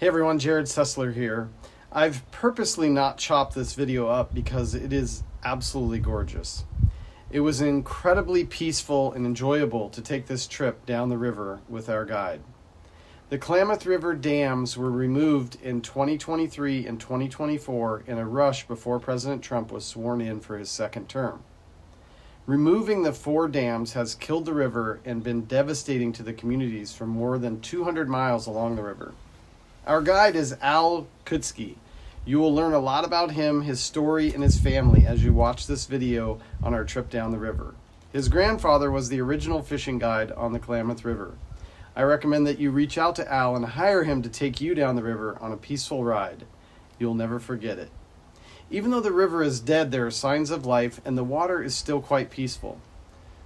Hey everyone, Jared Sessler here. I've purposely not chopped this video up because it is absolutely gorgeous. It was incredibly peaceful and enjoyable to take this trip down the river with our guide. The Klamath River dams were removed in 2023 and 2024 in a rush before President Trump was sworn in for his second term. Removing the 4 dams has killed the river and been devastating to the communities for more than 200 miles along the river. Our guide is Als Kutzkey. You will learn a lot about him, his story, and his family as you watch this video on our trip down the river. His grandfather was the original fishing guide on the Klamath River. I recommend that you reach out to Al and hire him to take you down the river on a peaceful ride. You'll never forget it. Even though the river is dead, there are signs of life, and the water is still quite peaceful.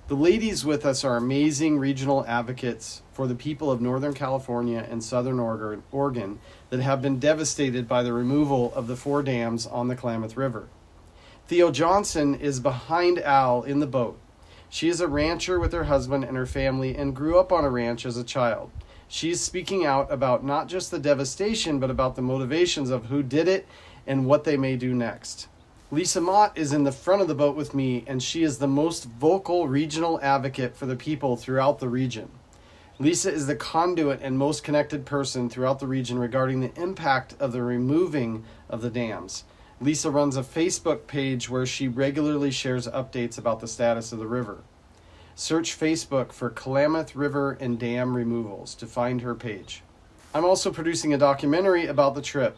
The ladies with us are amazing regional advocates for the people of Northern California and Southern Oregon that have been devastated by the removal of the 4 dams on the Klamath River. Theo Johnson is behind Al in the boat. She is a rancher with her husband and her family and grew up on a ranch as a child. She is speaking out about not just the devastation, but about the motivations of who did it and what they may do next. Lisa Mott is in the front of the boat with me, and she is the most vocal regional advocate for the people throughout the region. Lisa is the conduit and most connected person throughout the region regarding the impact of the removing of the dams. Lisa runs a Facebook page where she regularly shares updates about the status of the river. Search Facebook for Klamath River and Dam Removals to find her page. I'm also producing a documentary about the trip.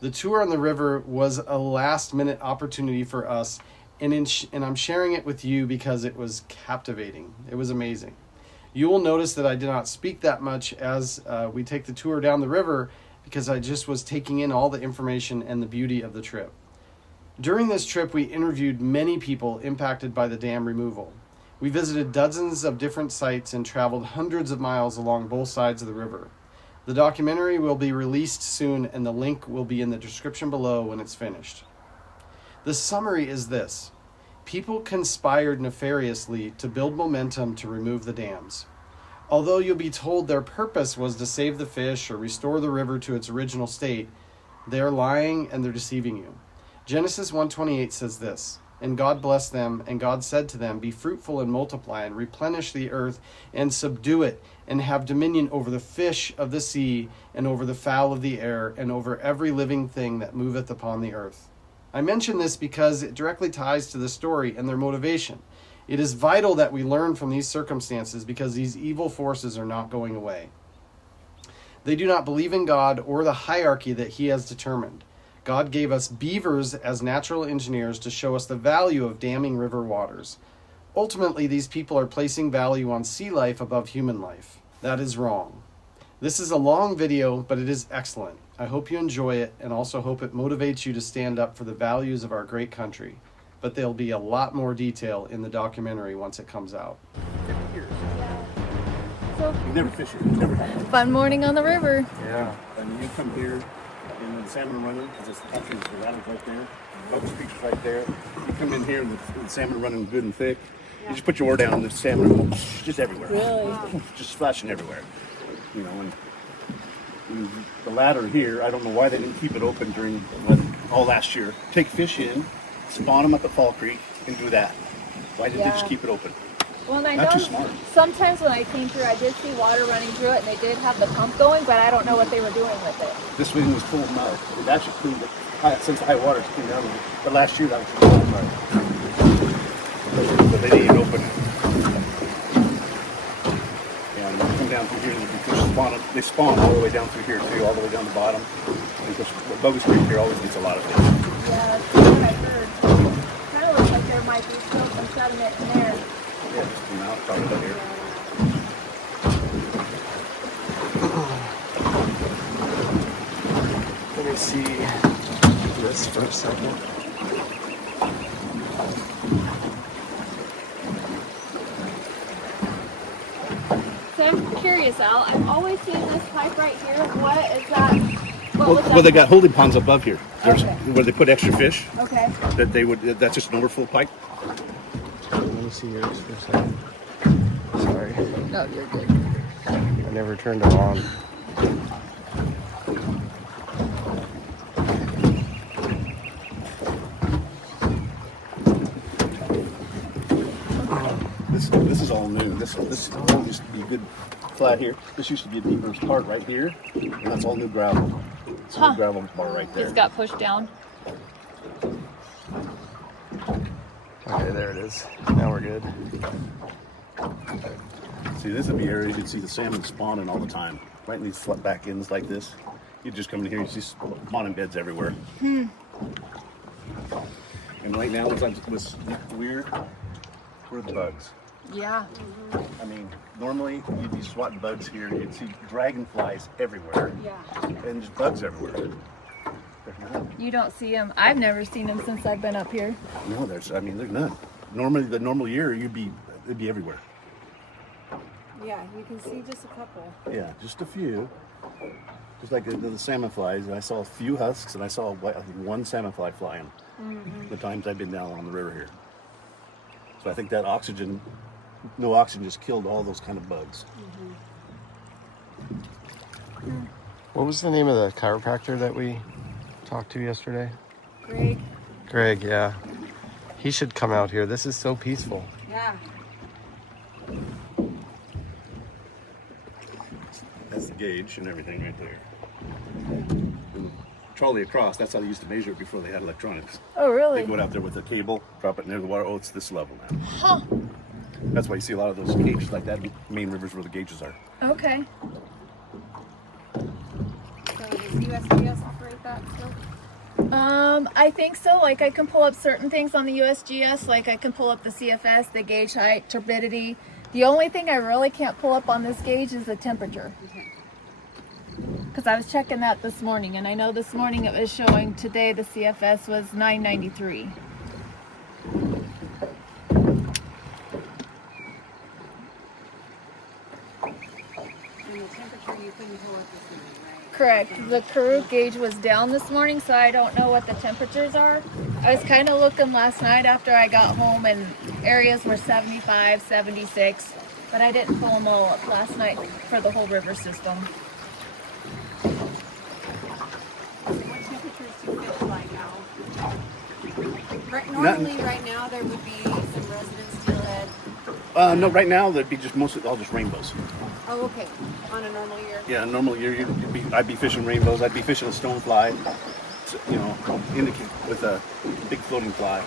The tour on the river was a last-minute opportunity for us, and I'm sharing it with you because it was captivating. It was amazing. You will notice that I did not speak that much as we take the tour down the river because I just was taking in all the information and the beauty of the trip. During this trip, we interviewed many people impacted by the dam removal. We visited dozens of different sites and traveled hundreds of miles along both sides of the river. The documentary will be released soon, and the link will be in the description below when it's finished. The summary is this: people conspired nefariously to build momentum to remove the dams. Although you'll be told their purpose was to save the fish or restore the river to its original state, they're lying and they're deceiving you. Genesis 1:28 says this: "And God blessed them, and God said to them, Be fruitful and multiply, and replenish the earth, and subdue it, and have dominion over the fish of the sea, and over the fowl of the air, and over every living thing that moveth upon the earth." I mention this because it directly ties to the story and their motivation. It is vital that we learn from these circumstances because these evil forces are not going away. They do not believe in God or the hierarchy that He has determined. God gave us beavers as natural engineers to show us the value of damming river waters. Ultimately, these people are placing value on sea life above human life. That is wrong. This is a long video, but it is excellent. I hope you enjoy it and also hope it motivates you to stand up for the values of our great country. But there'll be a lot more detail in the documentary once it comes out. So, You never fish here. Never had. fun morning on the river. Yeah. And you come here, and the salmon are running, because the hatchery is right there. Bubbles Creek's right there. You come in here, and the salmon are running good and thick. You just put your oar down, and the salmon are just everywhere. Really? Just splashing everywhere. You know, and the ladder here, I don't know why they didn't keep it open during all last year. Take fish in, spawn them up at Fall Creek, and do that. Why didn't they just keep it open? Well, and I Not know too smart. sometimes when I came through, I did see water running through it, and they did have the pump going, but I don't know what they were doing with it. This one was full of mud. It actually cleaned it since the high water came down. But last year that was full of mud. But they didn't even open it. And you come down through here and you can fish spawn. They spawn all the way down through here too, all the way down the bottom. Because Bubbles Creek here always gets a lot of fish. Yeah, that's what I heard. Kind of looks like there might be still some sediment in there. Yeah, just come out, probably about here. Let me see this for a second. So I'm curious, Al. I've always seen this pipe right here. What is that? What was that? Well, they got holding ponds above here. There's Okay. where they put extra fish. Okay. That they would. That's just an overflow pipe. Let me see yours for a second. Sorry. No, you're good. I never turned them on. is all new. This used to be good flat here. This used to be a deeper part right here, and that's all new gravel. It's a new gravel bar right there. It's got pushed down. Okay, there it is. Now we're good. See, this would be area you could see the salmon spawning all the time. Right in these flat back ends like this. You just come in here, you see spawning beds everywhere. And right now, what's weird, were the bugs. Yeah. I mean, normally you'd be swatting bugs here. You'd see dragonflies everywhere. Yeah. And just bugs everywhere. You don't see them. I've never seen them since I've been up here. No, there's none. Normally, the normal year, it'd be everywhere. Yeah, you can see just a couple. Yeah, just a few. Just like the salmon flies. I saw a few husks, and I saw one salmon fly flying. The times I've been down on the river here. So I think that no oxygen just killed all those kind of bugs. What was the name of the chiropractor that we talked to yesterday? Greg, yeah. He should come out here. This is so peaceful. yeah. That's the gauge and everything right there. And trolley across, that's how they used to measure it before they had electronics. Oh, really? They go out there with a cable, drop it near the water. Oh, it's this level now. Huh. That's why you see a lot of those gauges like that, main rivers where the gauges are. Okay. So does USGS operate that still? I think so. Like I can pull up certain things on the USGS. Like I can pull up the CFS, the gauge height, turbidity. The only thing I really can't pull up on this gauge is the temperature. Because I was checking that this morning, and I know this morning it was showing today the CFS was 993. And the temperature you couldn't pull up this morning, right? Correct. The Karuk gauge was down this morning, so I don't know what the temperatures are. I was kind of looking last night after I got home, and areas were 75, 76, but I didn't pull them all up last night for the whole river system. What temperatures do you fish like now? Normally, right now, there would be some resident steelhead. No, right now there'd be just mostly all just rainbows. Oh, okay. On a normal year? Yeah, a normal year I'd be fishing rainbows. I'd be fishing a stonefly, with a big floating fly,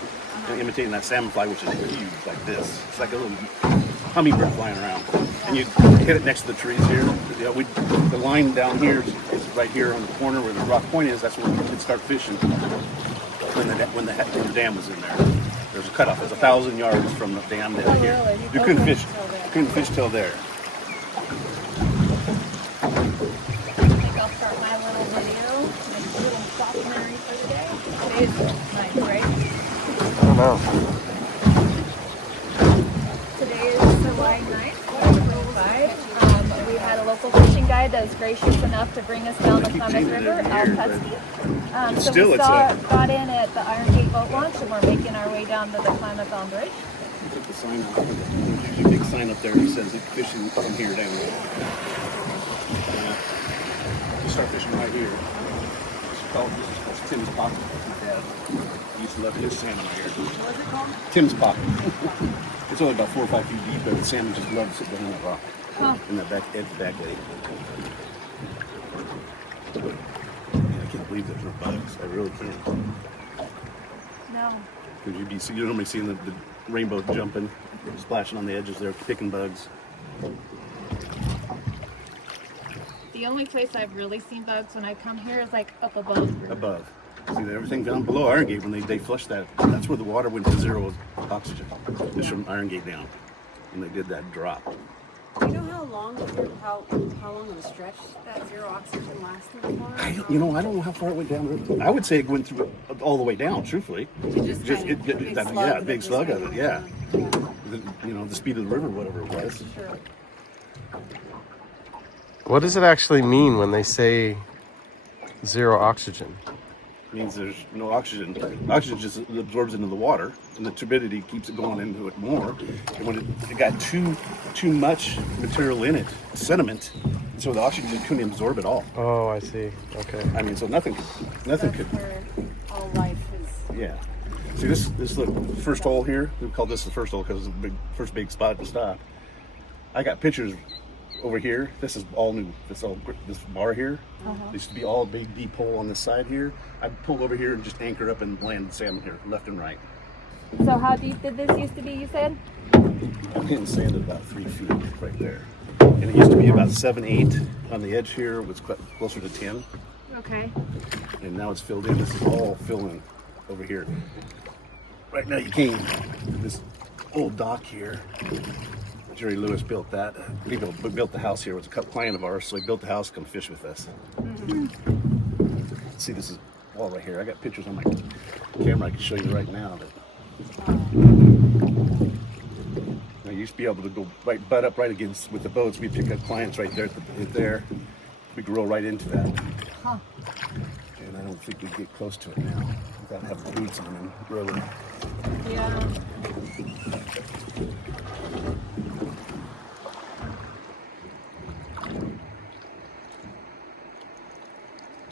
and imitating that salmon fly, which is huge, like this. It's like a little hummingbird flying around. And you hit it next to the trees here. The line down here is right here on the corner where the rock point is. That's where we could start fishing when the dam was in there. There's a cutoff. It's 1,000 yards from the dam down here. really? You couldn't fish. You couldn't fish till there. I think I'll start my little video, my little documentary for the day. Today's night, right? I don't know. Today is July 9th, 2025. We had a local fishing guide that was gracious enough to bring us down the Klamath River, Als History. So we got in at the Iron Gate boat launch, and we're making our way down to the Klamath Bridge. We took the sign off. There's a big sign up there that says it's fishing from here down there. You start fishing right here. It's Tim's Pocket. My dad used to love his salmon right here. What's it called? Tim's Pocket. It's only about 4 or 5 feet deep, but the salmon just love to sit behind that rock. In that back edge, back lake. Man, I can't believe there's no bugs. I really can't. No. Because you're normally seeing the rainbow jumping, splashing on the edges there, picking bugs. The only place I've really seen bugs when I come here is like up above. Above. See, everything down below Iron Gate, when they flushed that, that's where the water went to zero oxygen. Just from Iron Gate down. When they did that drop. Do you know how long of a stretch that zero oxygen lasted for? I don't know how far it went down. I would say it went through all the way down, truthfully. Big slug of it, yeah. The speed of the river, whatever it was. Sure. What does it actually mean when they say zero oxygen? It means there's no oxygen. Oxygen just absorbs into the water, and the turbidity keeps it going into it more. And when it got too much material in it, sediment, so the oxygen couldn't absorb it all. Oh, I see. Okay. I mean, so nothing That's could. where all life is. Yeah. See, this is the first hole here. We call this the first hole because it's the first big spot to stop. I got pictures over here. This is all new. This bar here. There used to be all big deep hole on this side here. I pulled over here and just anchored up and landed salmon here, left and right. So how deep did this used to be, you said? I'm hitting sand at about 3 feet right there. And it used to be about 7, 8 on the edge here. It was closer to 10. Okay. And now it's filled in. This is all filling over here. Right now you came to this old dock here. Jerry Lewis built that. He built the house here. It was a client of ours, so he built the house to come fish with us. See, this is all right here. I got pictures on my camera I can show you right now. I used to be able to go butt up right against with the boats. We'd pick up clients right there there. We could roll right into that. And I don't think we'd get close to it now without having boots on and rowing. Yeah.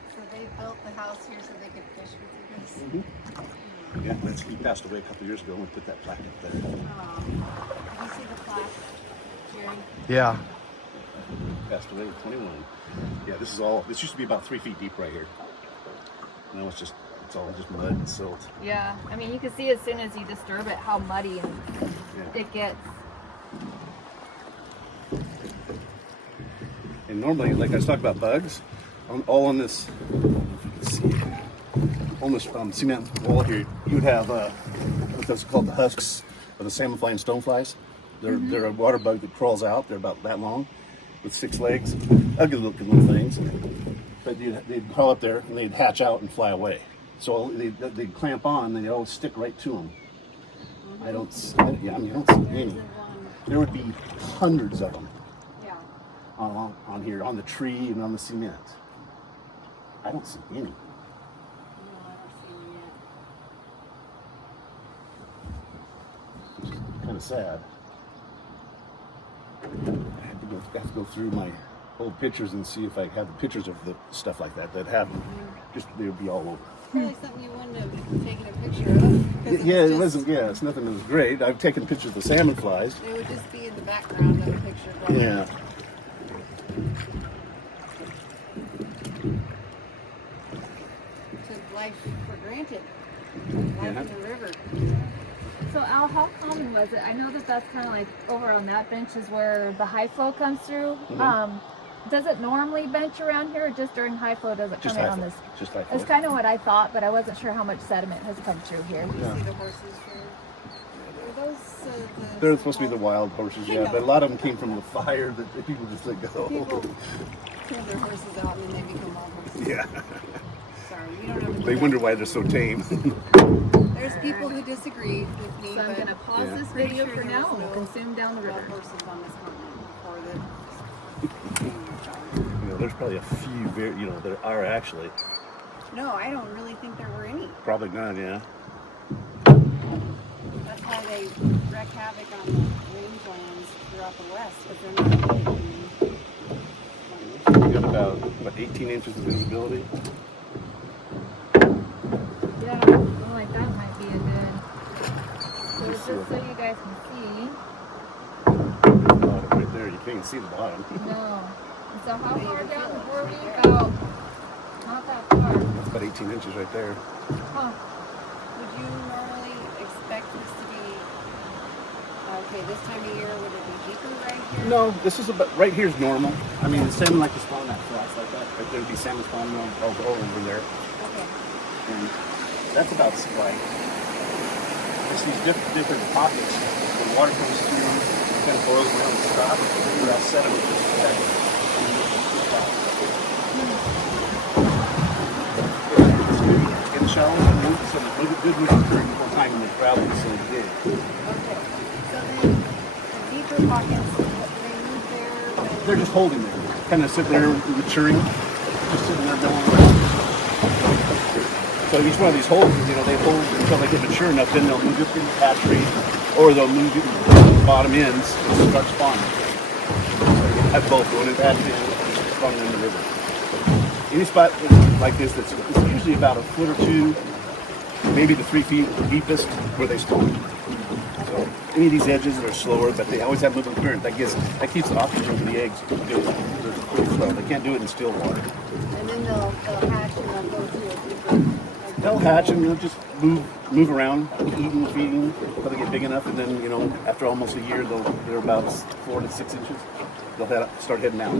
So they built the house here so they could fish with you guys? Yeah, he passed away a couple years ago and we put that plaque up there. Did you see the plaque, Jerry? Yeah. Passed away at 21. Yeah, this used to be about 3 feet deep right here. Now it's all just mud and silt. Yeah. I mean, you can see as soon as you disturb it how muddy it gets. And normally, like I was talking about bugs, all on this, let's see, on this cement wall here, you would have what's called the husks of the salmon fly and stoneflies. They're a water bug that crawls out. They're about that long, with 6 legs. Ugly looking little things. But they'd crawl up there and they'd hatch out and fly away. So they'd clamp on and they'd all stick right to them. I don't see any. There would be hundreds of them. Yeah. On here, on the tree and on the cement. I don't see any. No, I don't see them yet. Kind of sad. I have to go through my old pictures and see if I have the pictures of the stuff like that have they would be all over. Probably something you wouldn't have taken a picture of. It wasn't. Yeah, it's nothing that was great. I've taken pictures of the salmon flies. It would just be in the background of a picture. Probably. Yeah. Took life for granted. Life in the river. So Al, how common was it? I know that's kind of like over on that bench is where the high flow comes through. Does it normally bench around here, or just during high flow does it come in on this? Just high flow. That's kind of what I thought, but I wasn't sure how much sediment has come through here. You see the horses here. Are those They're supposed to be the wild horses, yeah, but a lot of them came from the fire that the people just let go. people turn their horses out and then they become wild horses? Yeah. Sorry, you don't have to. They wonder why they're so tame. There's people who disagree with me, So I'm but going to pause Yeah. this Pretty video sure for there now was and we'll no consume down the wild river. horses on this continent before the. There's probably a few, there are actually. No, I don't really think there were any. Probably none, yeah. That's why they wreak havoc on the rangelands throughout the west, because they're not We got about 18 inches of visibility. Yeah, something like that might be a good. So just so you guys can see. Right there, you can't even see the bottom. No. So how far down were we? About not that far. That's about 18 inches right there. Huh. Would you normally expect this to be okay? This time of year, would it be deeper right here? No, this is about right here's normal. I mean, the salmon like to spawn at flats like that. Right there'd be salmon spawning all over there, Okay. and that's about like it's these different pockets. The water comes through, kind of boils around and stops. We're all set up with this. In the shallows, so the good movement during the whole time when they're traveling, so big. Okay. So then the deeper pockets, they move there. They're just holding there, kind of sitting there maturing, just sitting there going around. So each one of these holes, they hold until they get mature enough, then they'll move up in the hatchery, or they'll move to the bottom ends and start spawning. Have both going in the hatchery and spawning in the river. Any spot like this, it's usually about a foot or two maybe the 3 feet deepest where they spawn. So any of these edges that are slower, but they always have moving current. That keeps the oxygen for the eggs. They can't do it in still water. And then they'll hatch and they'll go through a different. They'll hatch and they'll just move around, eating, feeding, until they get big enough, and then after almost a year, they're about 4 to 6 inches. They'll start heading out.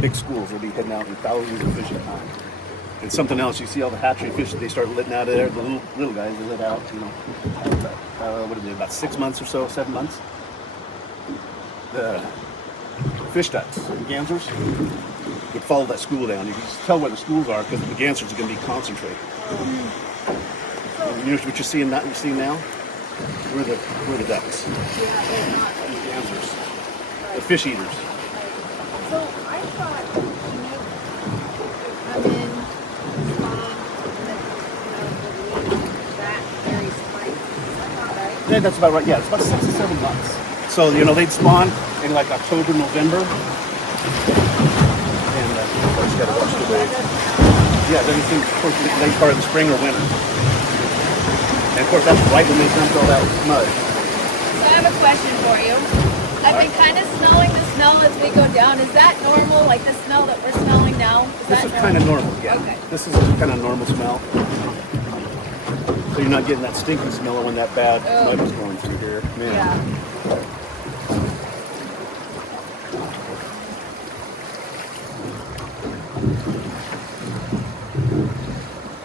Big schools will be heading out in thousands of fish at a time. And something else, you see all the hatchery fish that they start letting out of there. The little guys they let out. What are they? About 6 months or so, 7 months. The fish ducks, the gansers, would follow that school down. You can just tell where the schools are because the gansers are going to be concentrated. And what you're seeing now, we're the ducks. The gansers, the fish eaters. So I thought come in, spawn, and then that very spike. Is that about right? Yeah, that's about right. Yeah, it's about 6 to 7 months. So they'd spawn in like October, November. And I just gotta watch the waves. Yeah, then it's of course the late part of the spring or winter. And of course that's right when they dump all that mud. So I have a question for you. I've been kind of smelling the smell as we go down. Is that normal? Like the smell that we're smelling now? This is kind of normal, yeah. Okay. This is a kind of normal smell. So you're not getting that stinky smell when that bad mud is going through here. Man. Yeah.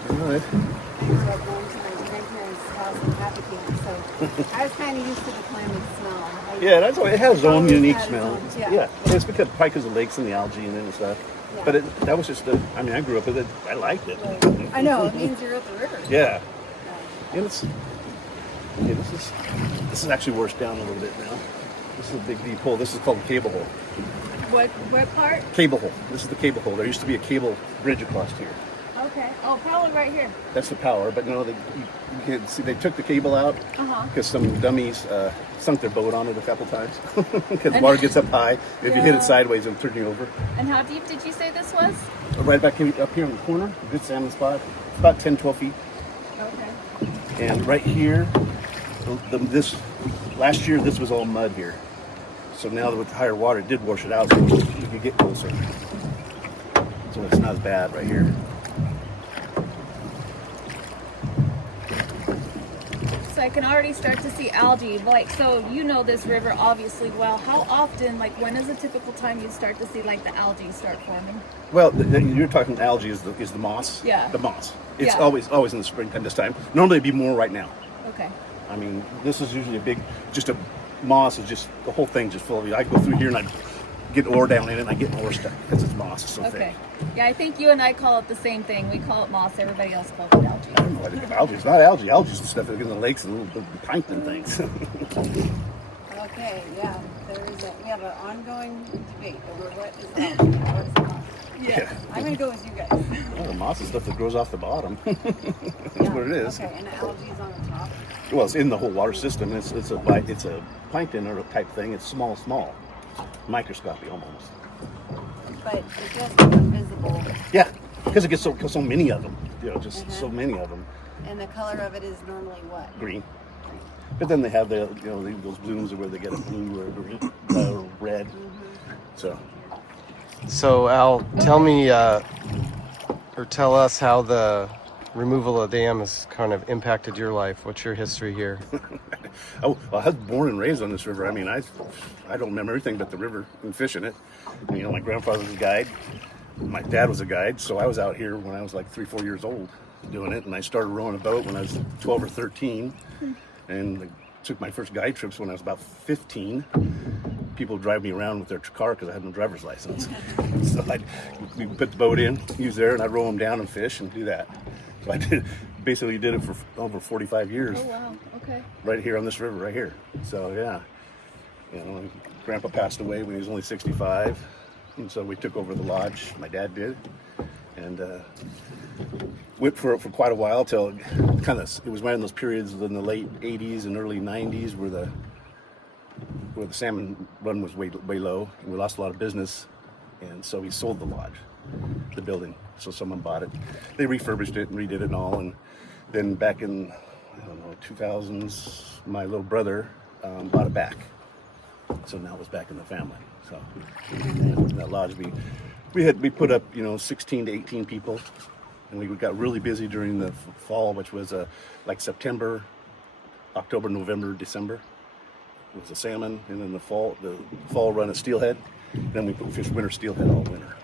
All right. I grew up going to my grandparents' house in Happy Camp, so I was kind of used to the Klamath smell. Yeah, that's why it has its own always unique had its smell. own, yeah. It's because probably because of the lakes and the algae in it and stuff. Yeah. But that was just I grew up with it. I liked it. Right. I know, it means you're up the river. Yeah. And this is actually worse down a little bit now. This is a big deep hole. This is called the cable hole. What part? Cable hole. This is the cable hole. There used to be a cable bridge across here. Okay. Oh, probably right here. That's the power, but no, you can see they took the cable out because some dummies sunk their boat on it a couple times because water gets up high. If you hit it sideways, it'll turn you over. And how deep did you say this was? Right back up here in the corner, a good salmon spot, about 10, 12 feet. Okay. And right here, this last year, this was all mud here. So now with the higher water, it did wash it out, so you could get closer. So it's not as bad right here. So I can already start to see algae. Like, so you know this river obviously well. How often, like when is a typical time you start to see like the algae start forming? Well, you're talking algae is the moss. Yeah. The moss. It's Yeah. always in the spring at this time. Normally it'd be more right now. Okay. I mean, this is usually just a moss is just, the whole thing just full of you. I go through here and I get ore down in it and I get more stuff because it's moss, it's so thick. Okay. Yeah, I think you and I call it the same thing. We call it moss. Everybody else calls it algae. I don't know what it is. Algae. It's not algae. Algae's the stuff that's in the lakes and the plankton things. Okay, yeah, we have an ongoing debate over what is algae and what is moss. Yeah. I'm gonna go with you guys. Well, the moss is stuff that grows off the bottom. That's what it is. Okay, and the algae is on the top. Well, it's in the whole water system. It's a plankton or a type thing. It's small, microscopic almost. But it does become visible, Yeah, because it gets so many of them. So many of them. and the color of it is normally what? Green. But then they have those blooms where they get a blue or green, red. So Al, tell me, or tell us how the removal of the dam has kind of impacted your life. What's your history here? Well, I was born and raised on this river. I mean, I don't remember everything but the river and fishing it. My grandfather was a guide. My dad was a guide, so I was out here when I was like 3, 4 years old doing it, and I started rowing a boat when I was 12 or 13, and I took my first guide trips when I was about 15. People would drive me around with their car because I had no driver's license. So we put the boat in, use there, and I'd row them down and fish and do that. So I basically did it for over 45 years. Oh wow. Okay. Right here on this river, right here. So yeah, and Grandpa passed away when he was only 65, and so we took over the lodge. My dad did, and went for quite a while till it was right in those periods in the late 80s and early 90s where the salmon run was way low, and we lost a lot of business, and so we sold the lodge, the building. So someone bought it. They refurbished it and redid it and all, and Then back in, I don't know, 2000s, my little brother bought it back. So now it's back in the family. So that lodge, we put up, 16 to 18 people, and we got really busy during the fall, which was like September, October, November, December. It was a salmon, and then the fall run of steelhead. Then we fish winter steelhead all winter.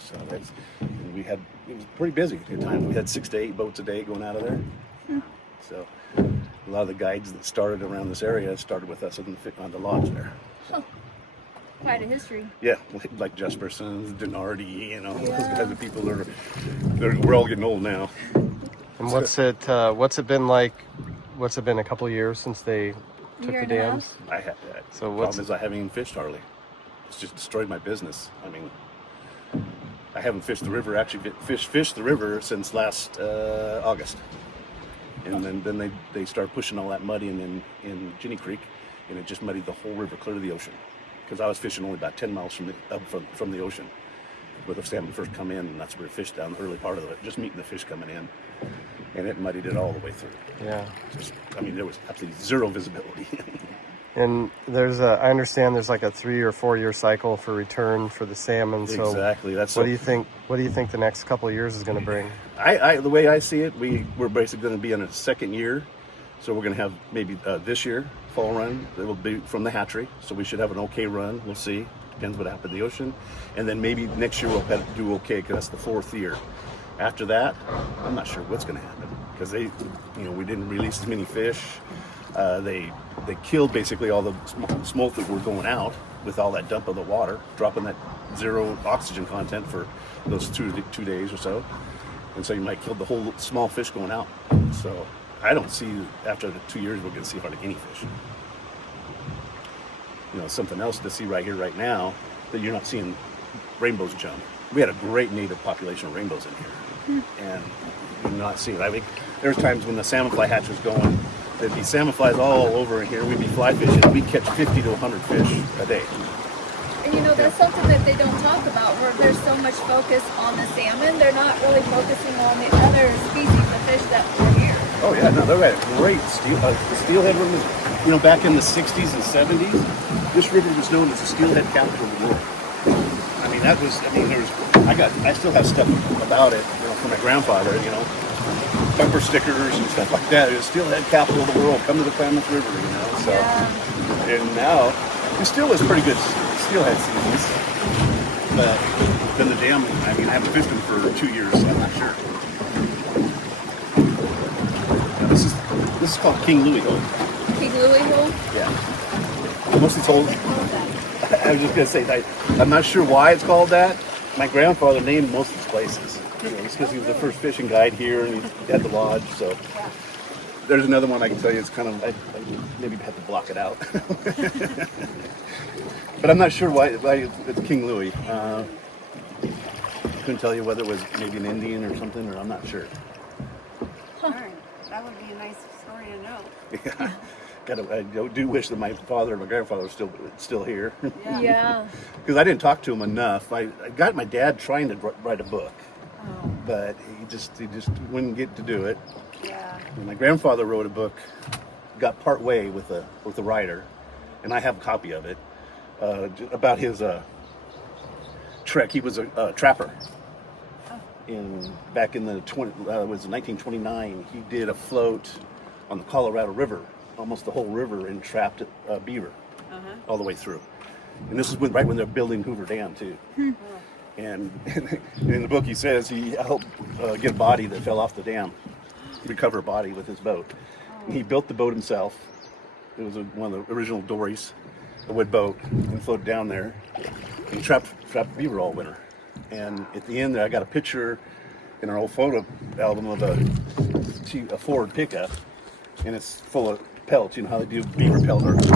So it was pretty busy at the time. We had 6 to 8 boats a day going out of there. So a lot of the guides that started around this area started with us on the lodge there. So, Quite a history. yeah, like Jesperson's, Denardi, those kinds of people we're all getting old now. And what's it been like? What's it been, a couple of years since they took Year the and a dams? So problem is I haven't even fished hardly. It's just destroyed my business. I mean, I haven't fished the river, fished the river since last August. And then they started pushing all that mud in Ginny Creek, and it just muddied the whole river clear to the ocean. Because I was fishing only about 10 miles from the ocean where the salmon first come in, and that's where we fished down the early part of it, just meeting the fish coming in. And it muddied it all the way through. Yeah. There was absolutely zero visibility. And I understand there's like a 3 or 4 year cycle for return for the salmon. So exactly. What do you think the next couple of years is going to bring? The way I see it, we're basically going to be in a second year. So we're going to have maybe this year, fall run, it will be from the hatchery. So we should have an okay run. We'll see. Depends what happens in the ocean. And then maybe next year we'll do okay because that's the 4th year. After that, I'm not sure what's going to happen because we didn't release as many fish. They killed basically all the smolt that were going out with all that dump of the water, dropping that zero oxygen content for those two days or so. And so you might kill the whole small fish going out. So I don't see after the 2 years we're going to see hardly any fish. Something else to see right here, right now, that you're not seeing rainbows jump. We had a great native population of rainbows in here, and you're not seeing it. I mean, there's times when the salmon fly hatch was going, there'd be salmon flies all over in here. We'd be fly fishing. We'd catch 50 to 100 fish a day. And that's something that they don't talk about, where there's so much focus on the salmon. They're not really focusing on the other species of fish that were here. Oh yeah, no, they're at great steelhead river. Back in the 60s and 70s, this river was known as the steelhead capital of the world. I still have stuff about it, from my grandfather, bumper stickers and stuff like that. It was steelhead capital of the world. Come to the Klamath River, So, and now it still is pretty good steelhead seasons, but then the dam. I haven't fished them for 2 years, so I'm not sure. Now, this is called King Louis Hole. King Louis Hole? Yeah. Most of it's old. I was just gonna say I'm not sure why it's called that. My grandfather named most of these places. It's because he was the first fishing guide here, and he had the lodge. So there's another one I can tell you. It's kind of I maybe have to block it out. But I'm not sure why it's King Louis. Couldn't tell you whether it was maybe an Indian or something, or I'm not sure. All right, that would be a nice story to know. Yeah. I do wish that my father and my grandfather were still here. Yeah. Because I didn't talk to him enough. I got my dad trying to write a book, but he just wouldn't get to do it. Yeah. And my grandfather wrote a book, got part way with the writer, and I have a copy of it about his trek. He was a trapper. Back in the 1929, he did a float on the Colorado River, almost the whole river, and trapped beaver all the way through. And this is right when they're building Hoover Dam too. And in the book he says he helped get a body that fell off the dam, recover a body with his boat. And he built the boat himself. It was one of the original dories, a wood boat, and floated down there and trapped beaver all winter. And at the end there, I got a picture in our old photo album of a Ford pickup, and it's full of pellets. You know how they do beaver pellets?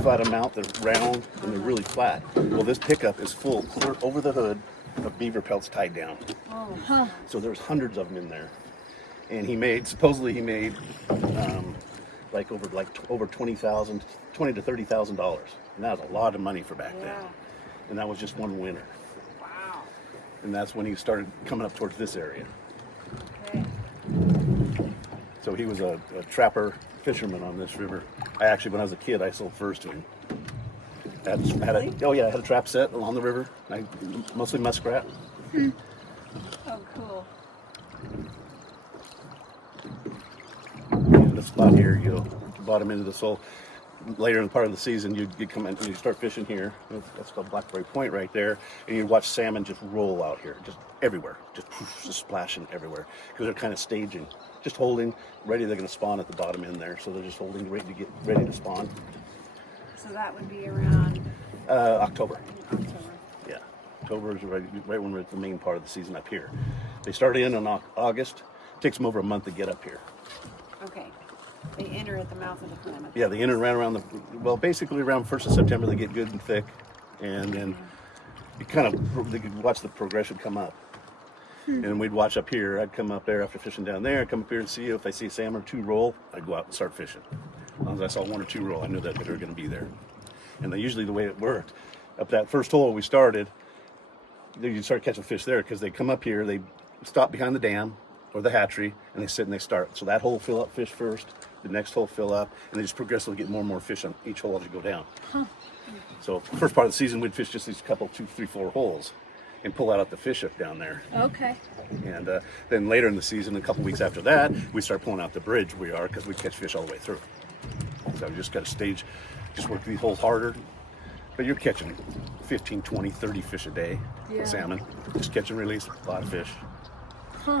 Flat amount, they're round and they're really flat. Well, this pickup is full, clear over the hood, of beaver pellets tied down. So there's hundreds of them in there. And supposedly he made over $20,000 to $30,000, and that was a lot of money for back then. And that was just one winter. Wow. And that's when he started coming up towards this area. Okay. So he was a trapper fisherman on this river. I actually, when I was a kid, I sold furs to him. I had a trap set along the river. Mostly muskrat. Oh, cool. And this spot here, you go bottom into the soul. Later in the part of the season, you'd come in and you start fishing here. That's called Blackberry Point right there. And you'd watch salmon just roll out here, just everywhere, just splashing everywhere. Because they're kind of staging, just holding, ready. They're going to spawn at the bottom end there. So they're just holding, ready to spawn. So that would be around October. October. Yeah, October is right when we're at the main part of the season up here. They start in August. It takes them over a month to get up here. Okay. They enter at the mouth of the Klamath. Yeah, they enter around basically around 1st of September they get good and thick, and then you they could watch the progression come up. And we'd watch up here. I'd come up there after fishing down there. I'd come up here and see if I see a salmon or 2 roll. I'd go out and start fishing. As long as I saw 1 or 2 roll, I knew that they were going to be there. And usually the way it worked, up that first hole we started, you start catching fish there because they come up here, they stop behind the dam or the hatchery, and they sit and they start. So that hole fill up fish first, the next hole fill up, and they just progressively get more and more fish on each hole as you go down. So first part of the season, we'd fish just these couple, 2, 3, 4 holes and pull out the fish up down there. Okay. And then later in the season, a couple weeks after that, we start pulling out the bridge because we catch fish all the way through. So we just got to stage, just work these holes harder. But you're catching 15, 20, 30 fish a day, salmon. Just catch and release, a lot of fish. Huh.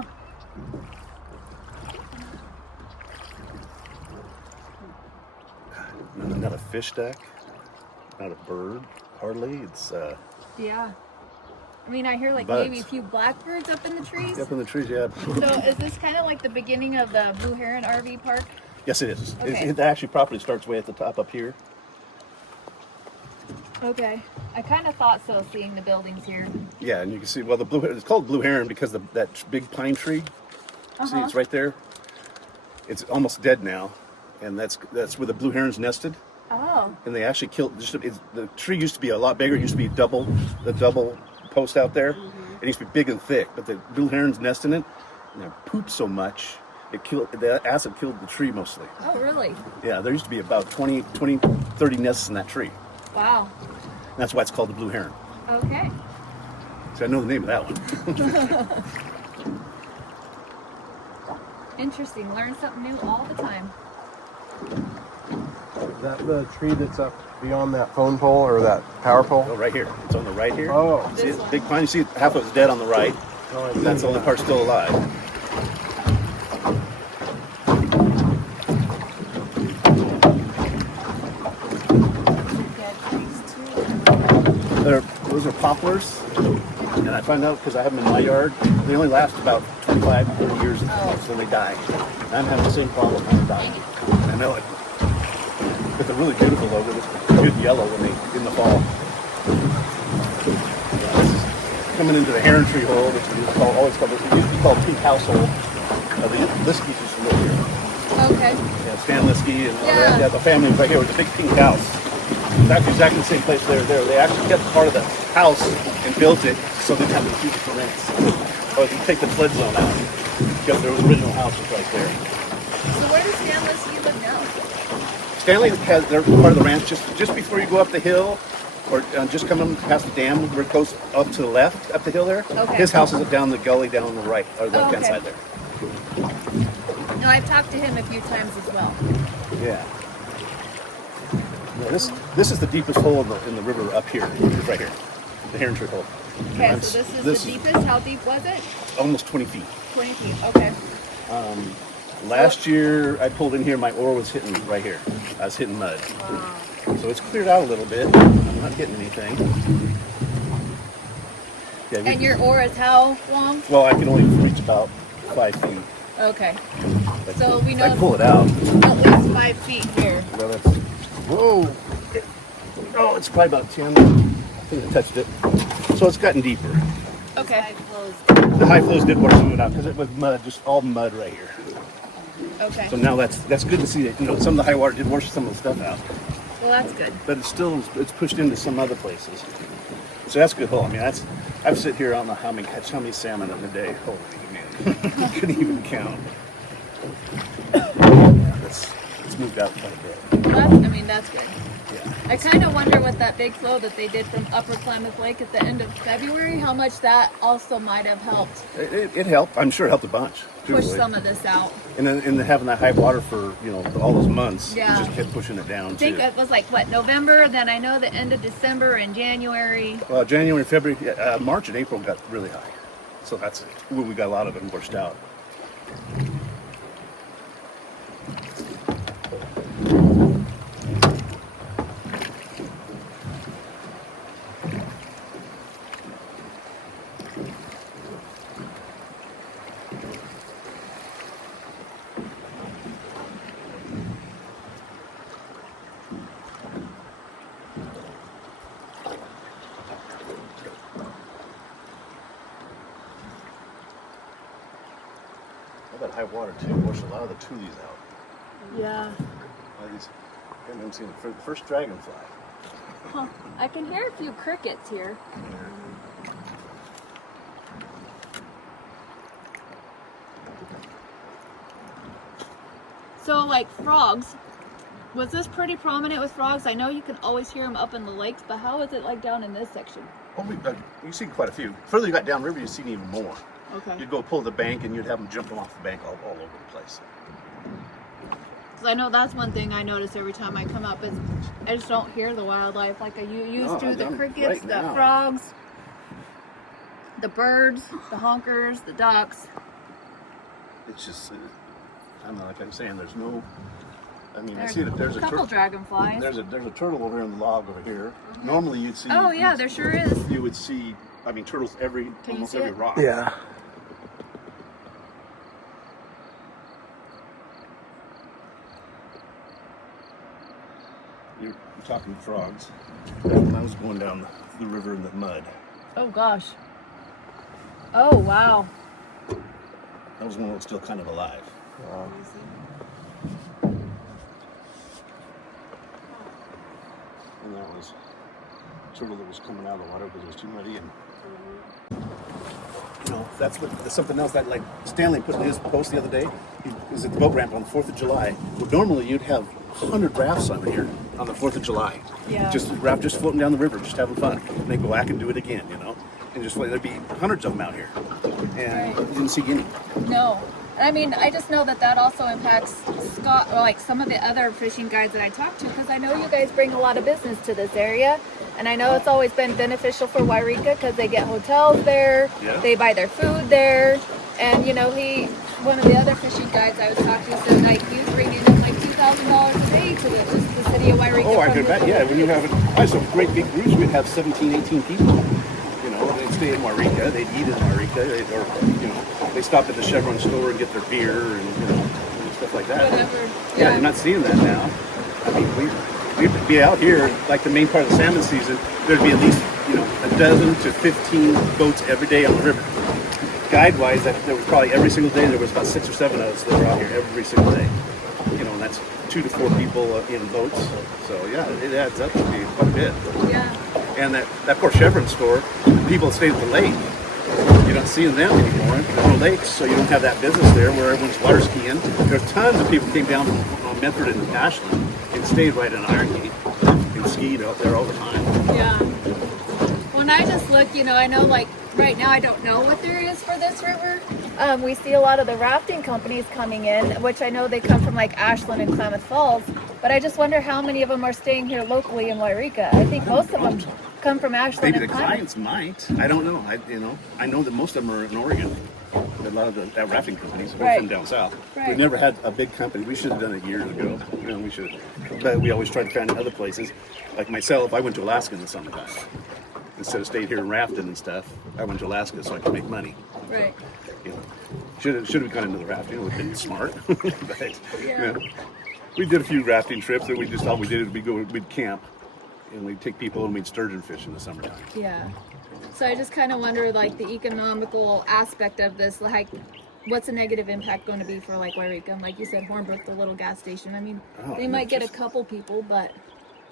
Not a fish stack, not a bird, hardly. It's Yeah. I mean, I hear like bugs. maybe a few blackbirds up in the trees. Up in the trees, yeah. So is this kind of like the beginning of the Blue Heron RV park? Yes, it is. Okay. It actually property starts way at the top up here. Okay. I kind of thought so, seeing the buildings here. Yeah, and you can see, well, it's called Blue Heron because that big pine tree, see, it's right there. It's almost dead now, and that's where the blue herons nested. Oh. And they actually killed. The tree used to be a lot bigger. It used to be the double post out there. It used to be big and thick, but the blue herons nest in it, and they pooped so much, the acid killed the tree mostly. Oh, really? Yeah, there used to be about 20, 30 nests in that tree. Wow. And that's why it's called the Blue Heron. Okay. So I know the name of that one. Interesting. Learn something new all the time. Is that the tree that's up beyond that phone pole or that power pole? Oh, right here. It's on the right here. Oh. See This it? one? Big pine. You see half of it's dead on the right. Oh, I see. That's the only part still alive. Dead trees too. Those are poplars. And I find out because I have them in my yard, they only last about 25, 30 years, so they die. And I'm having the same problem. I'm dying. I know it. But they're really beautiful though. They're good yellow in the fall. Yeah, this is coming into the heron tree hole, which is always called, it used to be called Pink House Hole. The Liskies used to live here. Okay. Yeah, Stan Liskey and all that. Yeah, the family right here with the big pink house. It's actually exactly the same place they were there. They actually kept part of the house and built it so they didn't have to use it for rents. Or if you take the flood zone out, because their original house was right there. So where does Stan Liskey live now? Stanley has their part of the ranch just before you go up the hill, or just coming past the dam where it goes up to the left, up the hill there. Okay. His house is down the gully down on the right, or the left-hand okay. side there. No, I've talked to him a few times as well. Yeah. No, this is the deepest hole in the river up here. It's right here, the heron tree hole. Okay, And so this is the deepest. How deep was it? almost 20 feet. 20 feet. Okay. Last year I pulled in here, my oar was hitting right here. I was hitting mud. Wow. So it's cleared out a little bit. I'm not hitting anything. Yeah, And your oar is how long? well, I can only reach about 5 feet. Okay. But So we know I pull it out. at least 5 feet here. Well, that's, whoa! Oh, it's probably about 10. I think I touched it. So it's gotten deeper. Okay. The high flows did wash some of it out because it was mud, just all mud right here. Okay. So now that's good to see that some of the high water did wash some of the stuff out, Well, that's good. but it's pushed into some other places. So that's a good hole. I mean, I've sit here, I don't know how many salmon in a day. Holy man, couldn't even count. It's moved out quite a bit. That's good. Yeah. I kind of wonder with that big flow that they did from Upper Klamath Lake at the end of February, how much that also might have helped It helped. I'm sure it helped a bunch. push some of this out. And then having that high water for all those months, Yeah. it just kept pushing it down. I think it was like what, November, then I know the end of December and January. January, February, March, and April got really high. So that's where we got a lot of them pushed out. That high water too washed a lot of the tulies out. Yeah. I haven't seen the first dragonfly. Huh. I can hear a few crickets here. So, like frogs, was this pretty prominent with frogs? I know you can always hear them up in the lakes, but how is it like down in this section? Oh, you see quite a few. Further you got downriver, you see even more. Okay. You'd go pull the bank and you'd have them jumping off the bank all over the place. Because I know that's one thing I notice every time I come up is I just don't hear the wildlife like I used to. The crickets, right the now. frogs, the birds, the honkers, the ducks. It's just, I don't know, like I'm saying, there's no, I mean, I There's see that there's a couple dragonflies. There's a turtle over here in the log over here. Normally you'd see. Oh yeah, there sure is. You would see, I mean, turtles almost see every it? rock. Yeah. You're talking frogs. When I was going down the river in the mud, Oh gosh. Oh wow. that was when it was still kind of alive. And that was a turtle that was coming out of the water because it was too muddy. And that's something else that, like, Stanley put in his post the other day. He was at the boat ramp on the 4th of July. Well, normally you'd have 100 rafts on here on the 4th of July. Yeah. Just floating down the river, just having fun. And they go back and do it again, and just there'd be hundreds of them out here. And you didn't see any. No. I mean, I just know that also impacts Scott, or like some of the other fishing guides that I talk to, because I know you guys bring a lot of business to this area, and I know it's always been beneficial for Wairika because they get hotels there, Yeah. they buy their food there, and one of the other fishing guides I was talking to said like he's bringing in like $2,000 a day to the city of Wairika. Oh, I from could bet. the- Yeah, when you have some great big groups, we'd have 17, 18 people. They'd stay in Wairika, they'd eat in Wairika, they stopped at the Chevron store and get their beer and stuff like that. Whatever. Yeah, you're not seeing that now. I mean, we'd be out here, like the main part of the salmon season, there'd be at least, a dozen to 15 boats every day on the river. Guide-wise, there was probably every single day, there was about 6 or 7 of us that were out here every single day. And that's 2 to 4 people in boats. So yeah, it adds up to be quite a bit. Yeah. And that poor Chevron store, people that stayed at the lake, you're not seeing them anymore. There's no lakes, so you don't have that business there where everyone's water skiing. There's tons of people came down from Medford and Ashland and stayed right in Iron Gate and skied out there all the time. Yeah. When I just look, I know like right now I don't know what there is for this river. We see a lot of the rafting companies coming in, which I know they come from like Ashland and Klamath Falls, but I just wonder how many of them are staying here locally in Wairika. I think most of them come from Ashland Maybe and the Klamath. clients might. I don't know. I know that most of them are in Oregon. A lot of the rafting companies are from down south. Right. We've never had a big company. We should have done it years ago. We should. But we always try to find other places. Like myself, I went to Alaska in the summertime. Instead of staying here and rafting and stuff, I went to Alaska so I could make money. Right. Should have gone into the rafting. It would have been smart. But we did a few rafting trips, and all we did is we'd camp, and we'd take people and we'd sturgeon fish in the summertime. Yeah. So I just kind of wonder, like, the economical aspect of this, like, what's the negative impact going to be for, like, Wairika? And like you said, Hornbrook, the little gas station. I mean, they might get a couple people, but...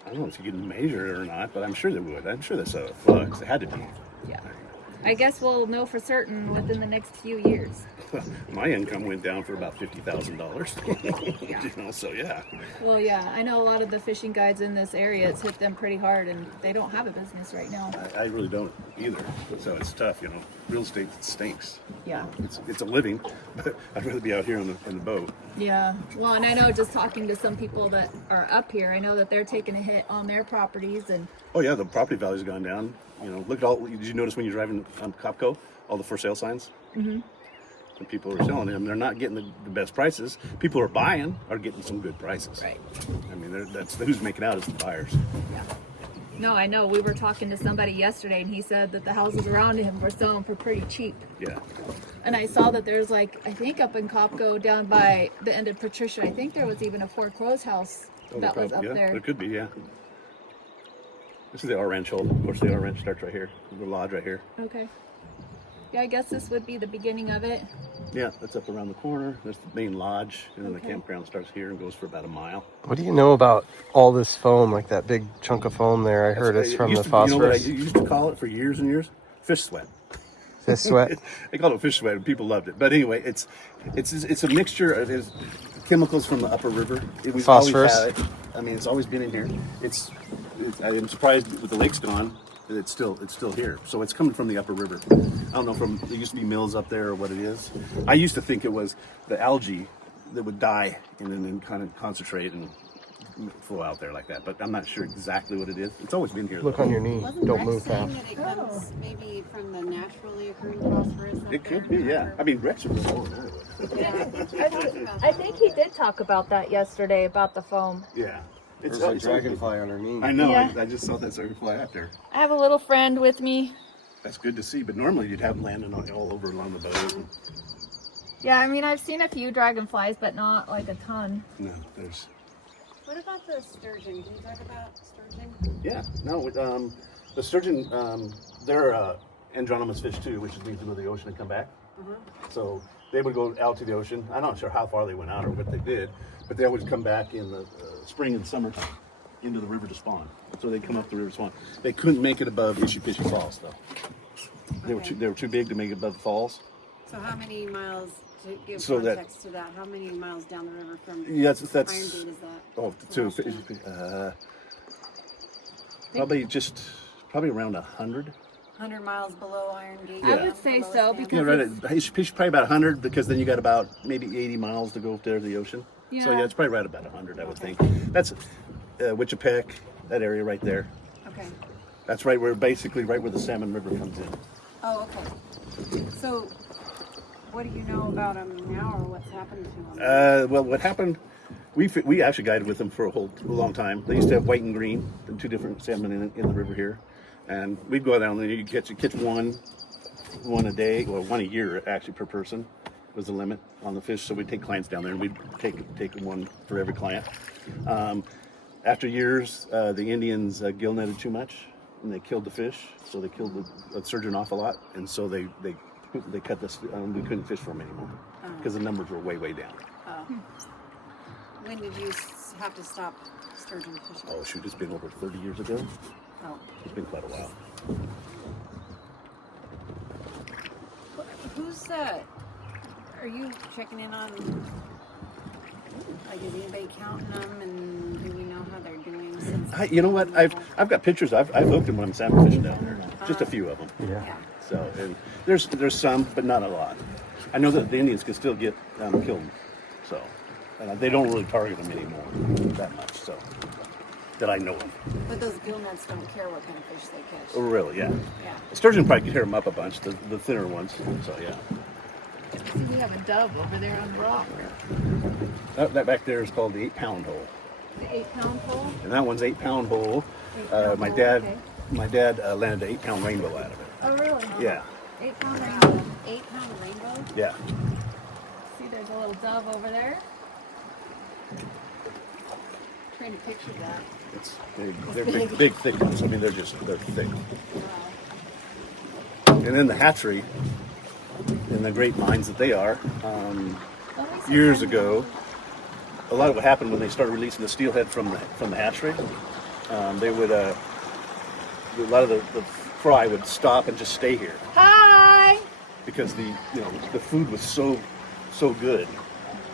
I don't know if you can measure it or not, but I'm sure they would. I'm sure that's a flux. It had to be. Yeah. I guess we'll know for certain within the next few years. My income went down for about $50,000. You know, so yeah. Well, yeah, I know a lot of the fishing guides in this area, it's hit them pretty hard, and they don't have a business right now. I really don't either. So it's tough, you know. Real estate stinks. Yeah. It's a living, but I'd rather be out here in the boat. Yeah. Well, and I know just talking to some people that are up here, I know that they're taking a hit on their properties, and Oh yeah, the property value's gone down. You know, look at all. Did you notice when you're driving on Copco, all the for sale signs? Mm-hmm. And people are selling them. They're not getting the best prices. People who are buying are getting some good prices. Right. I mean, that's who's making out is the buyers. yeah. No, I know. We were talking to somebody yesterday, and he said that the houses around him were selling for pretty cheap. Yeah. And I saw that there's I think up in Copco down by the end of Patricia, I think there was even a Fort Crow's house that was up yeah, there. There could be, yeah. This is the R Ranch hold. Of course, the R Ranch starts right here. The lodge right here. Okay. Yeah, I guess this would be the beginning of it. Yeah, that's up around the corner. There's the main lodge, and then Okay. the campground starts here and goes for about a mile. What do you know about all this foam, like that big chunk of foam there? I heard it's from the You know what I phosphorus. used to call it for years and years? Fish sweat. Fish sweat. They called it fish sweat, and people loved it. But anyway, it's a mixture of chemicals from the upper river. We've Phosphorus. always had it. I mean, it's always been in here. I'm surprised with the lakes gone that it's still here. So it's coming from the upper river. I don't know there used to be mills up there or what it is. I used to think it was the algae that would die and then kind of concentrate and flow out there like that. But I'm not sure exactly what it is. It's always been here. Look though. on your knee. Wasn't Don't Rex move saying fast. that it comes maybe from the naturally occurring phosphorus? up It there could in be, the yeah. river? I mean, Rex was going anyway. I think he did talk about that yesterday, about the foam. Yeah. There's a dragonfly on her knee. I know. Yeah. I just saw that dragonfly out there. I have a little friend with me. That's good to see. But normally you'd have them landing all over along the boat. Yeah, I mean, I've seen a few dragonflies, but not like a ton. No, there's. What about the sturgeon? Can you talk about sturgeon? Yeah. No. The sturgeon. They're androgynous fish too, which means they go to the ocean and come back. So they would go out to the ocean. I'm not sure how far they went out or what they did, but they always come back in the spring and summertime into the river to spawn. So they come up the river to spawn. They couldn't make it above Ishy Fishy Falls though. They were too big to make it above the falls. So how many miles, to give So that- context to that, how many miles down the river from Yes, that's. Iron Gate is that? Oh, probably around 100. 100 miles below Iron Gate? I would say Below so, its because- Yeah, right. It's probably about 100 because then you got about maybe 80 miles to go up there to the ocean. So Yeah. yeah, it's probably right about 100, I would think. That's Wichipec, that area right there. Okay. That's right where the Salmon River comes in. Oh, okay. So, what do you know about them now, or what's happened to them? Well, what happened? We actually guided with them for a long time. They used to have white and green, the two different salmon in the river here, and we'd go down there. You catch one a day, or one a year actually per person was the limit on the fish. So we'd take clients down there, and we'd take one for every client. After years, the Indians gill netted too much, and they killed the fish. So they killed the sturgeon off a lot, and so they cut this. We couldn't fish for them anymore because the numbers were way down. When did you have to stop sturgeon fishing? Oh shoot, it's been over 30 years ago. Oh. It's been quite a while. Who's are you checking in on, like, is anybody counting them, and do we know how they're doing since? You know what? I've got pictures. I've hooked them when I'm salmon fishing down there. Just a few of them. Yeah. So and there's some, but not a lot. I know that the Indians can still get killed. So they don't really target them anymore that much. So that I know of. But those gill nets don't care what kind of fish they catch. Oh, really? Yeah. Yeah. Sturgeon probably could tear them up a bunch. The thinner ones. So yeah. See, we have a dove over there on the rock. That back there is called the 8-pound hole. The 8-pound pole. And that one's 8-pound hole. 8-pound My pole, dad, okay. my dad landed an 8-pound rainbow out of it. Oh, really? Yeah. 8-pound rainbow. 8-pound rainbow? Yeah. See, there's a little dove over there. Trying to picture that. They're big, thick ones. I mean, they're thick. And then the hatchery, in the great minds that they are, years ago, a lot of what happened when they started releasing the steelhead from the hatchery, they would a lot of the fry would stop and just stay here Hi. because the food was so good.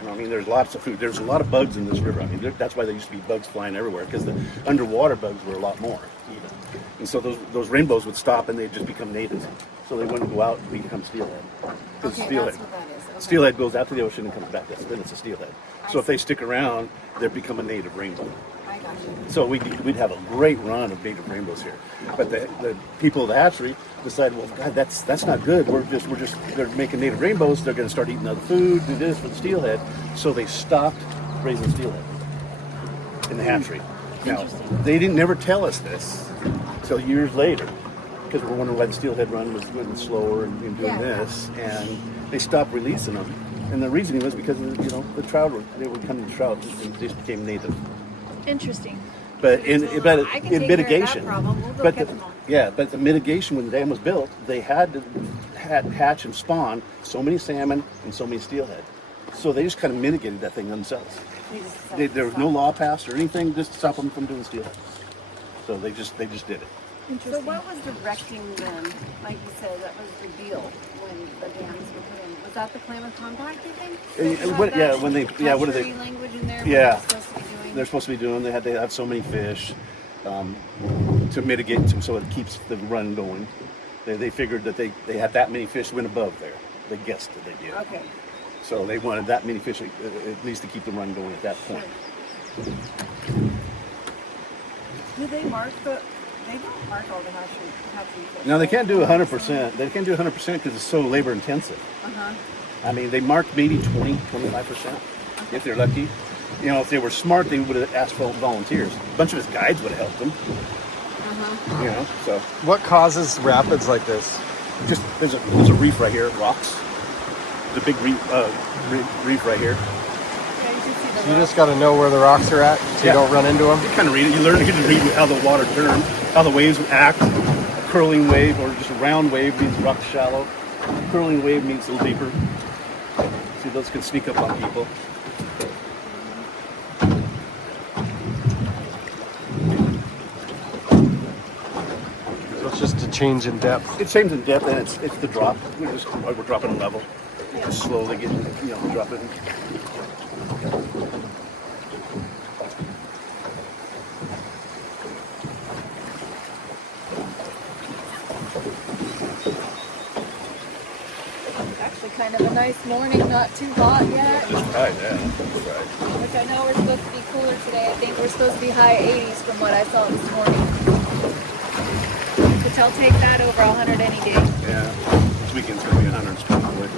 You know, I mean, there's lots of food. There's a lot of bugs in this river. I mean, that's why there used to be bugs flying everywhere, because the underwater bugs were a lot more even. And so those rainbows would stop and they'd just become natives. So they wouldn't go out and become steelhead. Because Okay, steelhead, that's what that is. Okay. steelhead goes out to the ocean and comes back. Then it's a steelhead. So if they stick around, they become a native rainbow. I got you. So we'd have a great run of native rainbows here. But the people of the hatchery decided, well, God, that's not good. They're making native rainbows. They're going to start eating other food, do this for the steelhead. So they stopped raising steelhead in the hatchery. Now, they didn't never tell us this until years later, because we're wondering why the steelhead run was getting slower and doing this, and they stopped releasing them. And the reasoning was because the trout they would come to trout and they just became native. Interesting. But in I can take care of mitigation, that problem. We'll go but catch the, 'em all. yeah, but the mitigation when the dam was built, they had to hatch and spawn so many salmon and so many steelhead. So they just kind of mitigated that thing themselves. There was no law passed or anything just to stop them from doing steelhead. So they just did it. So what was directing them? Like you said, that was the deal when the dams were put in. Was that the Klamath Compact, you think? What do they? Hatchery language in there? Yeah. What they're supposed to be doing? They're supposed to be doing. They had to have so many fish to mitigate, so it keeps the run going. They figured that they had that many fish went above there. They guessed that they did. Okay. So they wanted that many fish at least to keep the run going at that point. Do they mark they don't mark all the hatchery fish? Now they can't do 100%. They can't do 100% because it's so labor intensive. Uh-huh. I mean, they mark maybe 20, 25% if they're lucky. You know, if they were smart, they would have asked for volunteers. A bunch of his guides would have helped them. Uh-huh. You know, so What causes rapids like this? just there's a reef right here, rocks. The big reef right here. Yeah, you can see the You just got to know where the rocks are at so you don't run into them. You kind of read it. You learn to read how the water turns, how the waves act. A curling wave or just a round wave means rock shallow. Curling wave means a little deeper. See, those can sneak up on people. So it's just a change in depth. It changes in depth, and it's the drop. We're dropping a level. Just slowly getting, dropping. Actually, kind of a nice morning, not too hot yet. Just right, yeah. That's right. Which I know we're supposed to be cooler today. I think we're supposed to be high 80s from what I saw this morning. But I'll take that over 100 any day. Yeah. This weekend's going to be 100 probably.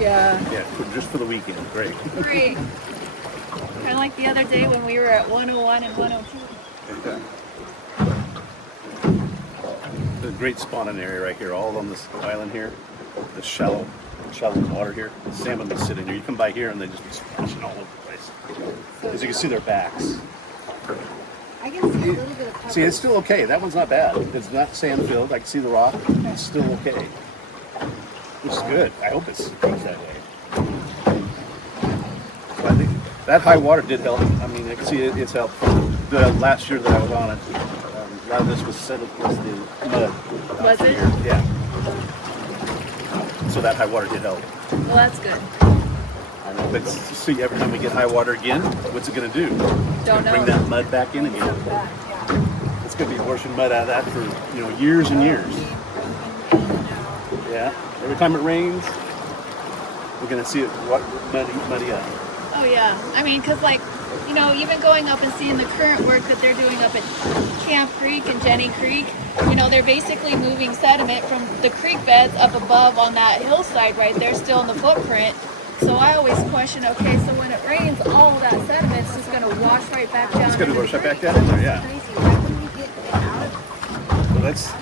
Yeah. Yeah, just for the weekend. Great. Great. Kind of like the other day when we were at 101 and 102. There's a great spawning area right here, all on this island here. The shallow water here. The salmon will sit in here. You come by here and they just be splashing all over the place. As you can see their backs. I can see a little bit of cover. See, it's still okay. That one's not bad. It's not sand filled. I can see the rock. It's still okay. Which is good. I hope it keeps that way. So I think that high water did help. I mean, I can see it's helped. The last year that I was on it, a lot of this was settled was the mud. Was it? Yeah. So that high water did help. Well, that's good. I know. But see, every time we get high water again, what's it going to do? It's Don't going to bring know. that mud back in again. Yeah. It's going to be washing mud out of that for years and years. Yeah. Every time it rains, we're going to see it muddy up. Oh, yeah. I mean, because, even going up and seeing the current work that they're doing up at Camp Creek and Jenny Creek, they're basically moving sediment from the creek beds up above on that hillside right there, still in the footprint. So I always question, okay, so when it rains, all of that sediment's just going to wash right back down. It's going to into wash the right back creek. down in there, yeah. Crazy. Why couldn't we get it out of So that's,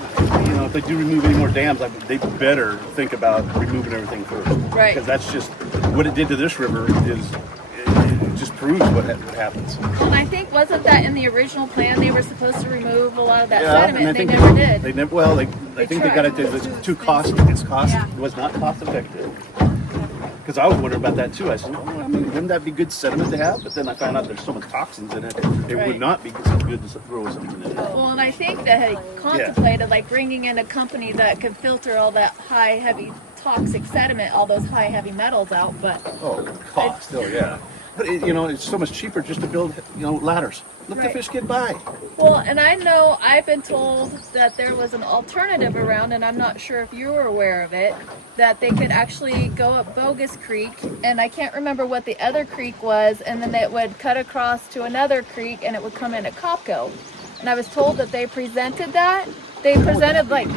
if they do remove any more dams, they better think about removing everything first. Right. Because that's just, what it did to this river is, it just proves what happens. And I think, wasn't that in the original plan, they were supposed to remove a lot of that Yeah, sediment, and I and they think never did. They never, well, I think they got it, it's too cost, it was not cost effective. Because I was wondering about that too. I said, oh, I mean, wouldn't that be good sediment to have? But then I found out there's so much toxins in it, it Right. would not be so good to throw something in it. Well, and I think they contemplated like bringing in a company that could filter all that high, heavy, toxic sediment, all those high, heavy metals out. But Oh, cost still, yeah. But it's so much cheaper just to build, ladders. Let the Right. fish get by. well, and I know I've been told that there was an alternative around, and I'm not sure if you were aware of it, that they could actually go up Bogus Creek, and I can't remember what the other creek was, and then it would cut across to another creek, and it would come into Copco. And I was told that they presented that. They presented like,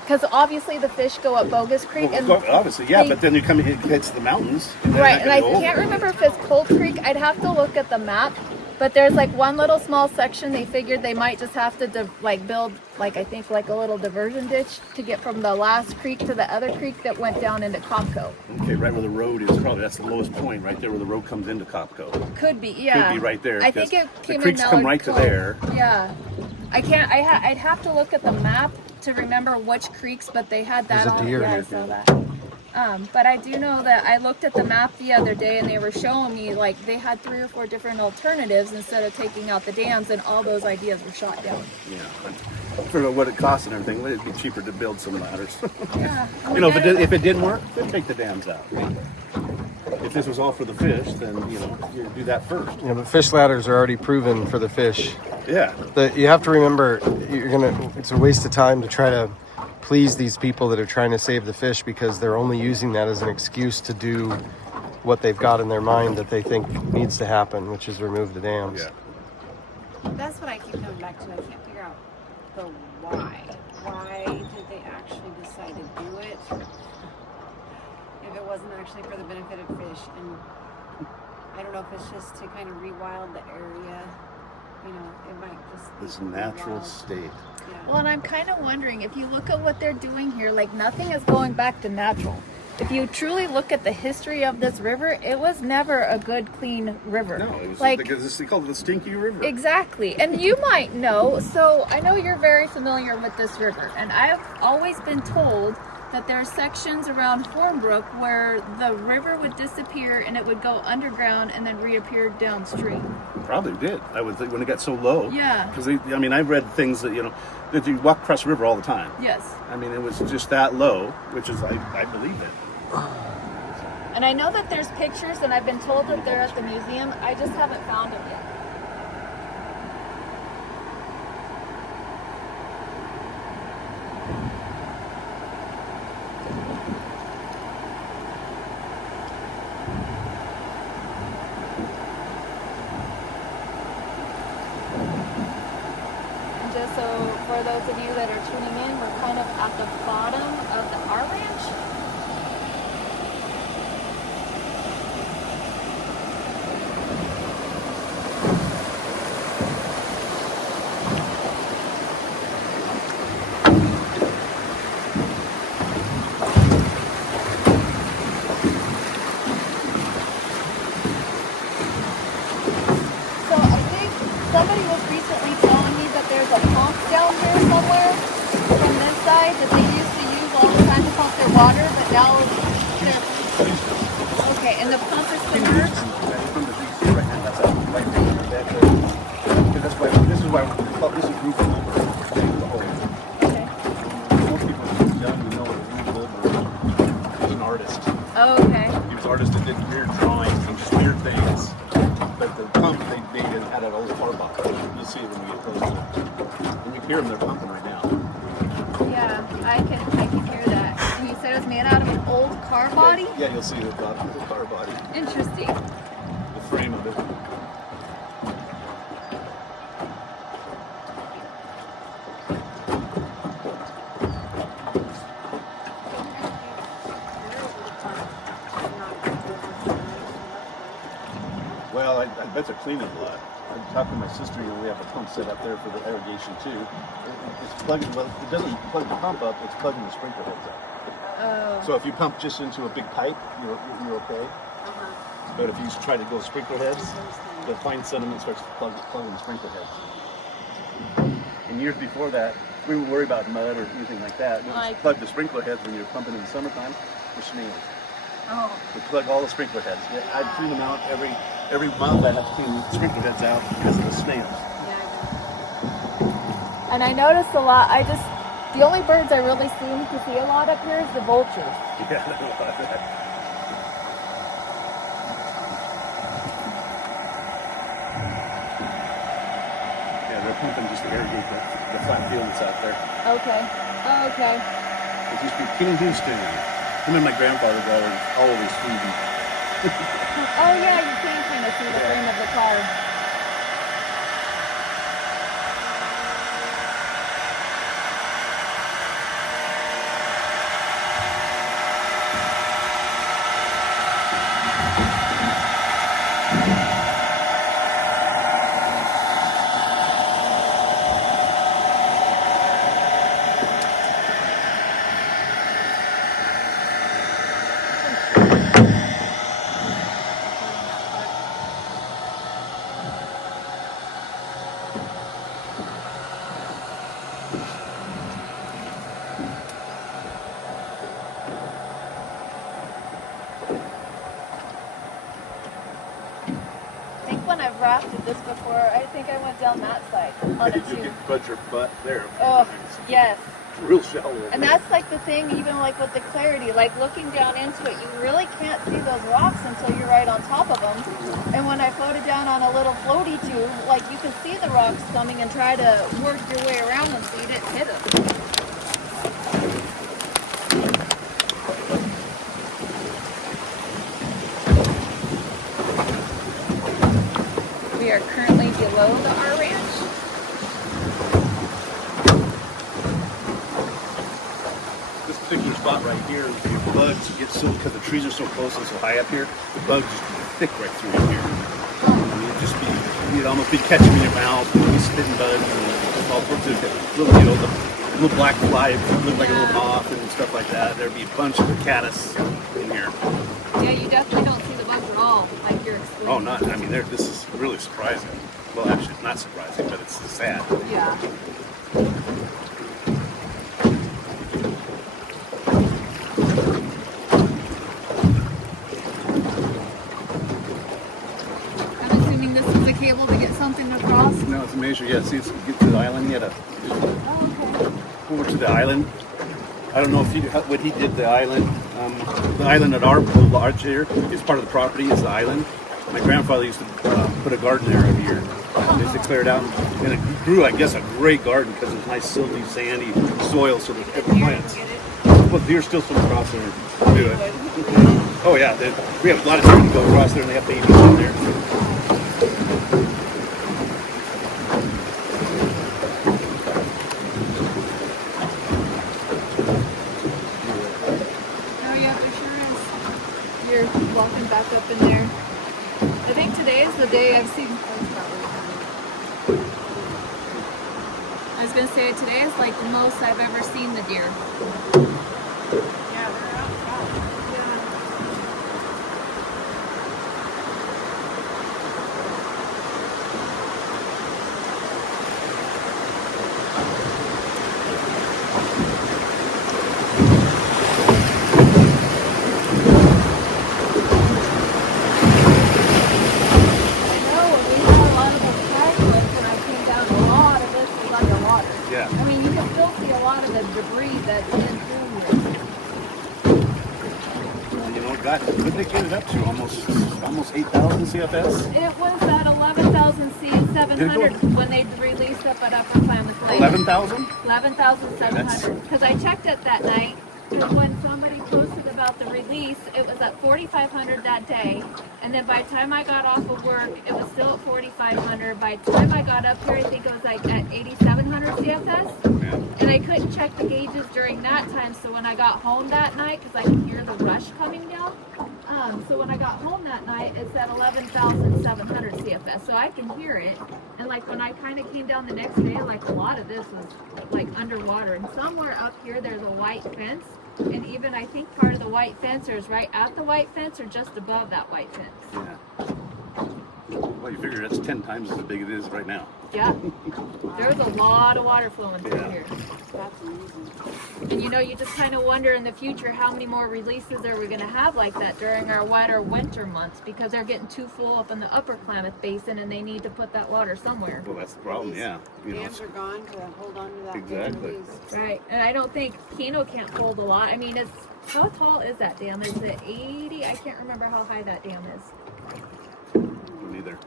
because obviously the fish go up Bogus Creek, and Well, obviously, yeah, they- but then you come in, it hits the mountains. And they're right, not and I gonna go can't over. remember if it's Cold Creek. I'd have to look at the map. But there's like one little small section. They figured they might just have to build I think like a little diversion ditch to get from the last creek to the other creek that went down into Copco. Okay, right where the road is, probably that's the lowest point, right there where the road comes into Copco. Could be, yeah. Could be right there. I think because it came the creeks in come Mallard right to Cove. there. Yeah, I can't. I'd have to look at the map to remember which creeks, but they had that. There's a on. deer Yeah, I here. saw that. But I do know that I looked at the map the other day, and they were showing me like they had 3 or 4 different alternatives instead of taking out the dams, and all those ideas were shot down. Yeah. For what it costs and everything, it'd be cheaper to build some ladders. Yeah. If it didn't work, then take the dams out. If this was all for the fish, then you do that first. You know, but fish ladders are already proven for the fish. Yeah. You have to remember, it's a waste of time to try to please these people that are trying to save the fish, because they're only using that as an excuse to do what they've got in their mind that they think needs to happen, which is remove the dams. Yeah. That's what I keep coming back to. I can't figure out the why. Why did they actually decide to do it if it wasn't actually for the benefit of fish? And I don't know if it's just to kind of rewild the area. It might just be This natural rewild. state. Yeah. Well, and I'm kind of wondering if you look at what they're doing here, like nothing is going back to natural. If you truly look at the history of this river, it was never a good, clean river. No, it was like they called it the Stinky River. exactly. And you might know. So I know you're very familiar with this river, and I've always been told that there are sections around Hornbrook where the river would disappear and it would go underground and then reappear downstream. Probably did. I would think when it got so low. Yeah. Because I've read things that that you walk across the river all the time. Yes. I mean, it was just that low, which is I believe it. And I know that there's pictures, and I've been told that they're at the museum. I just haven't found them yet. And just so for those of you that are tuning in, we're kind of at the bottom of our ranch. So I think somebody was recently telling me that there's a pump down here somewhere from this side that they used to use all the time to pump their water, but now they're okay. And the pump is submerged. That's why this is why this is roof over. Okay. Most people young know that Rube Goldberg was an artist. Oh, okay. He was an artist that did weird drawings and just weird things. But the pump they had an old car box. You'll see it when we get close to it. And you hear them, they're pumping right now. Yeah, I can hear that. And you said it was made out of an old car body? Yeah, you'll see the bottom of the car body, Interesting. the frame of it. Well, I bet they're cleaning a lot. I talked to my sister, we have a pump set up there for the irrigation too. It's plugging, well, it doesn't plug the pump up, it's plugging the sprinkler heads up. Oh. So if you pump just into a big pipe, you're okay. But if you try to go sprinkler heads, the fine sediment starts plugging the sprinkler heads. And years before that, we would worry about mud or anything like that. We Like- just plug the sprinkler heads when you're pumping in the summertime. for snails. Oh. We plug all the sprinkler heads. Yeah, I clean them out every month. I have to clean the sprinkler heads out because of the snails. And I noticed a lot. The only birds I really seem to see a lot up here is the vultures. Yeah, I know about that. Yeah, they're pumping just to irrigate the flat field that's out there. Okay. Oh, okay. It used to be King Houston. Him and my grandfather were always feeding. Oh yeah, you can kind of see the frame of the car. I've rafted this before. I think I went down that side on it You too. can budge your butt there. Oh, yes. It's real shallow. And that's like the thing, even like with the clarity, like looking down into it, you really can't see those rocks until you're right on top of them. And when I floated down on a little floaty tube, like you could see the rocks coming and try to work your way around them so you didn't hit them. We are currently below the R Ranch. This particular spot right here, the bugs get so, because the trees are so close and so high up here, the bugs just be thick right through in here. I mean, you'd almost be catching in your mouth, you'd be spitting bugs and all sorts of little, the little black fly, look like a little moth and stuff like that. There'd be a bunch of caddis in here. Yeah, you definitely don't see the bugs at all, like you're explaining. Oh, not, I mean, this is really surprising. Well, actually, it's not surprising, but it's sad. Yeah. I'm assuming this is a cable to get something across. No, it's a measure. Yeah, see, get to the island. You had to over to the island. I don't know if what he did the island. The island at our lodge here is part of the property. Is the island. My grandfather used to put a garden there every year. They used to clear it out, and it grew, I guess, a great garden because it's nice, silty, sandy soil, so there's every plants. Well, deer still swim across there and do it. Oh yeah, we have a lot of deer that go across there, and they have babies in there. Oh yeah, it sure is. You're walking back up in there. I think today is the day I've seen. I was gonna say today is like the most I've ever seen the deer. Yeah, they're out. Yeah. I mean, you can still see a lot of the debris that's in through here. You know, what they get it up to? Almost 8,000 CFS. It was at 11,700 when they released up at Upper Klamath Lake. 11,000? 11,700. Because I checked it that night. Because when somebody posted about the release, it was at 4,500 that day. And then by the time I got off of work, it was still at 4,500. By the time I got up here, I think it was like at 8,700 CFS. Yeah. And I couldn't check the gauges during that time. So when I got home that night, because I could hear the rush coming down. So when I got home that night, it's at 11,700 CFS. So I can hear it. And like when I kind of came down the next day, like a lot of this was like underwater. And somewhere up here, there's a white fence. And even I think part of the white fence is right at the white fence or just above that white fence. Yeah. Well, you figure that's 10 times as big as it is right now. Yeah. There's a lot of water flowing through Yeah. here. That's amazing. And you know, you just kind of wonder in the future how many more releases are we going to have like that during our wetter winter months, because they're getting too full up in the upper Klamath Basin and they need to put that water somewhere. Well, that's the problem, yeah. You know, Dams are gone to hold on to that big Exactly. release. Right. And I don't think Keno can't hold a lot. I mean, it's how tall is that dam? Is it 80? I can't remember how high that dam is. neither.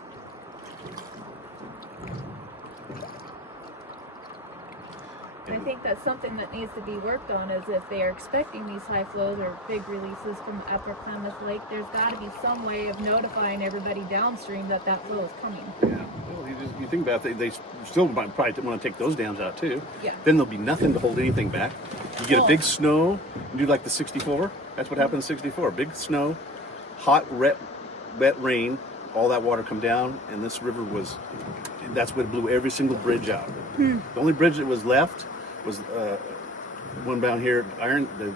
I think that's something that needs to be worked on, is if they are expecting these high flows or big releases from Upper Klamath Lake, there's got to be some way of notifying everybody downstream that that flow is coming. Yeah. Well, you think about it, they still might probably want to take those dams out too. Yeah. Then there'll be nothing to hold anything back. You get a big snow, you do like the 64. That's what happened in 64. Big snow, hot, wet rain, all that water come down, and this river was, that's what blew every single bridge out. The only bridge that was left was one down here, the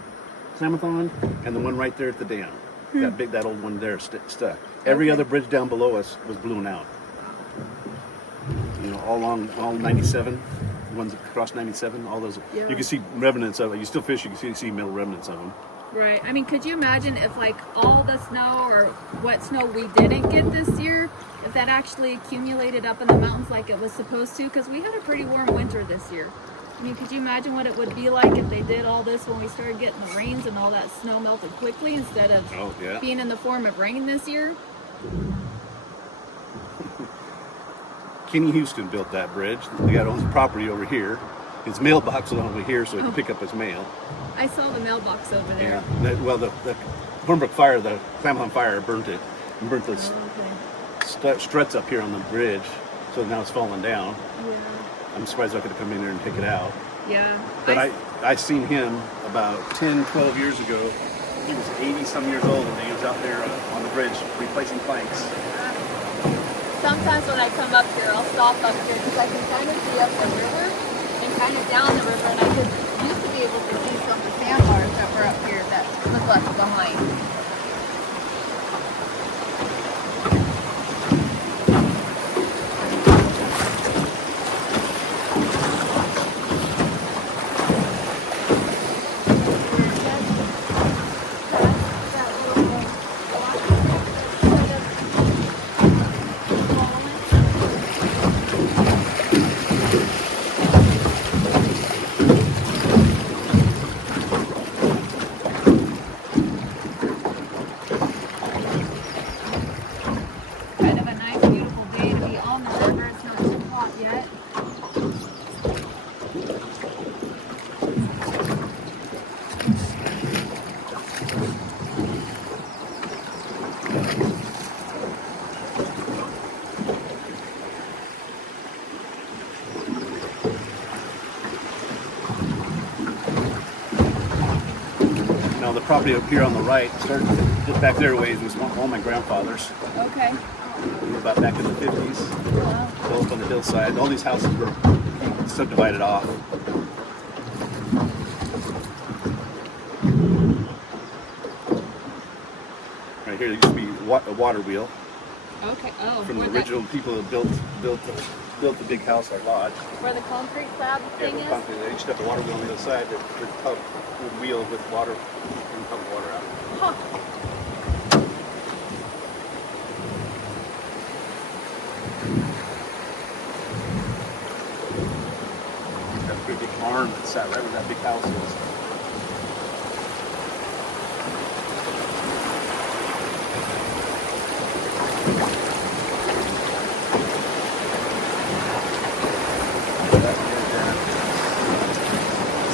Klamath, and the one right there at the dam. That old one there stuck. Every other bridge down below us was blown out. You know, all 97, the ones across 97, all those. Yeah. You can see remnants of it. You still fish, you can see middle remnants of them. Right. I mean, could you imagine if like all the snow or wet snow we didn't get this year, if that actually accumulated up in the mountains like it was supposed to? Because we had a pretty warm winter this year. I mean, could you imagine what it would be like if they did all this when we started getting the rains and all that snow melted quickly instead of being in the form of rain this year? Kenny Houston built that bridge. The guy owns property over here. His mailbox is over here, so he can pick up his mail. I saw the mailbox over there. Yeah. Well, the Hornbrook fire, the Klamath fire, burnt it. And burnt the struts up here on the bridge, so now it's falling down. Yeah. I'm surprised I could come in there and take it out. Yeah. But I seen him about 10, 12 years ago. He was 80-some years old, and he was out there on the bridge replacing planks. Sometimes when I come up here, I'll stop up here because I can kind of see up the river and kind of down the river, and I used to be able to see some of the sandbars that were up here that was left behind. The property up here on the right, started just back there ways, was all my grandfather's. Okay. About back in the 50s. Wow. So up on the hillside. All these houses were subdivided off. Right here, there used to be a water wheel. Okay. Oh. From the original people that built the big house, our lodge. Where the concrete slab thing Yeah, is? concrete. They used to have the water wheel on the other side that would wheel with water and pump water out. Huh. That pretty big barn that sat right where that big house is.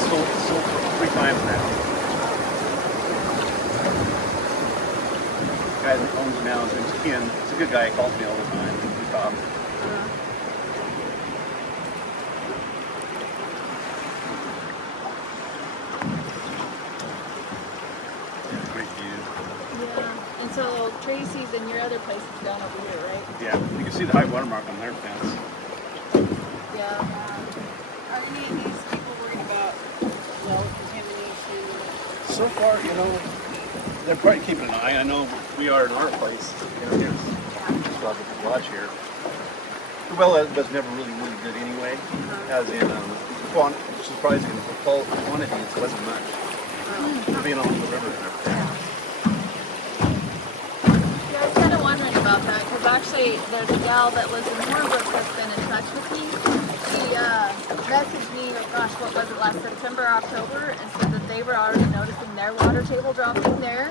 Sold 3 times now. The guy that owns it now is named Ken. He's a good guy. He calls me all the time. We talk. Yeah, great view. Yeah. And so Tracy's and your other place is down over here, right? Yeah, you can see the high water mark on their fence. Yeah. Are any of these people worried about well contamination? So far, you know, they're probably keeping an eye. I know we are in our place. You know, here's dog with the garage here. The well was never really good anyway, as in surprising quantity, it wasn't much. Being along the river and everything. Yeah, I was kind of wondering about that because actually there's a gal that lives in Hornbrook that's been in touch with me. She messaged me, oh gosh, what was it, last September, October, and said that they were already noticing their water table dropping there.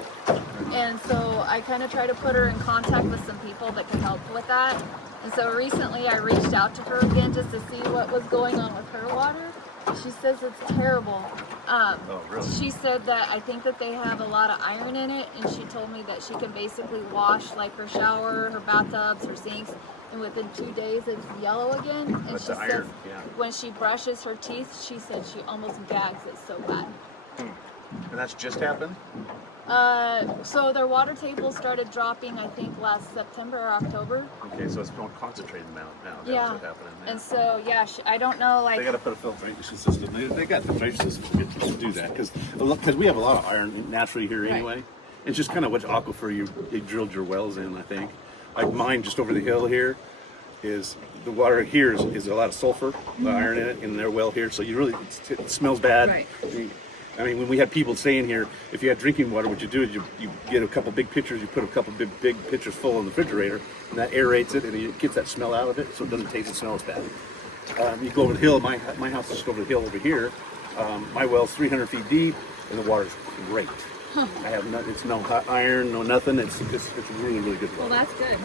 And so I kind of tried to put her in contact with some people that could help with that. And so recently I reached out to her again just to see what was going on with her water. She says it's terrible. Really? She said that I think that they have a lot of iron in it, and she told me that she can basically wash like her shower, her bathtubs, her sinks, and within 2 days it's yellow again. And That's she the iron, says yeah. when she brushes her teeth, she said she almost gags it so bad. And that's just happened? So their water table started dropping, I think, last September or October. Okay, so it's more concentrated amount now. That's Yeah. what's happening now. And so, yeah, I don't know, like... They got to put a filtration system. They got filtration systems to do that because we have a lot of iron naturally here anyway. Right. It's just kind of which aquifer you drilled your wells in, I think. Like mine just over the hill here is the water here is a lot of sulfur, the iron in it, in their well here. So you really, it smells bad. Right. I mean, when we had people saying here, if you had drinking water, what you do is you get a couple big pitchers, you put a couple big pitchers full in the refrigerator, and that aerates it, and it gets that smell out of it, so it doesn't taste and smell as bad. You go over the hill, my house is just over the hill over here. My well's 300 feet deep, and the water's great. I have it's no hot iron, no nothing. It's really, really good water. Well, that's good.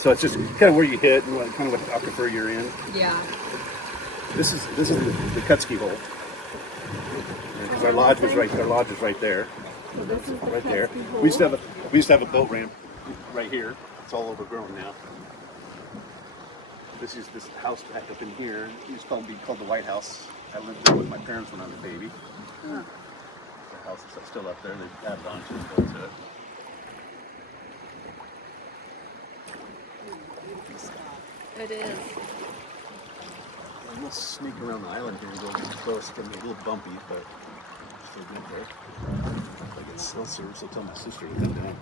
So it's just kind of where you hit and kind of what aquifer you're in. Yeah. This is the Kutzkey hole. Because our lodge was right there. So this is the Right there. Kutzkey hole. We used to have a boat ramp right here. It's all overgrown now. This house back up in here. It used to be called the White House. I lived there with my parents when I was a baby. Huh. The house is still up there. They added on to it. It is. I'm gonna sneak around the island here and go close. It's gonna be a little bumpy, but still good there. If I get seltzers, I'll tell my sister to come down.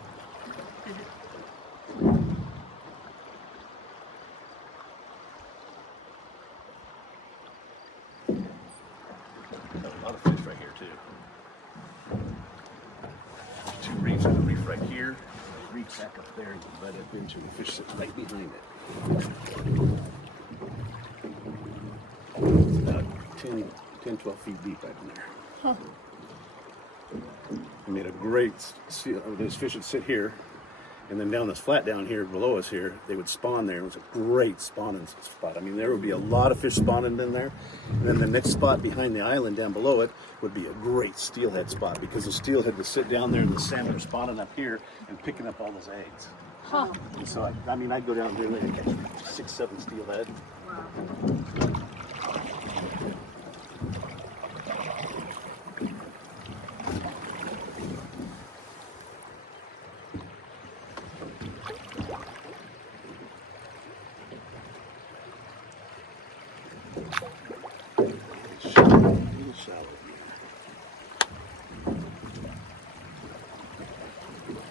Got a lot of fish right here too. There's 2 reefs. There's a reef right here. There's a reef back up there. You can let up into the fish sitting right behind it. It's about 10, 12 feet deep right in there. Huh. We made a great seal. Those fish would sit here, and then down this flat down here below us here, they would spawn there. It was a great spawning spot. I mean, there would be a lot of fish spawning in there. And then the next spot behind the island down below it would be a great steelhead spot because the steelhead would sit down there and the salmon are spawning up here and picking up all those eggs. Huh. And so I'd go down there and catch 6, 7 steelhead. Wow.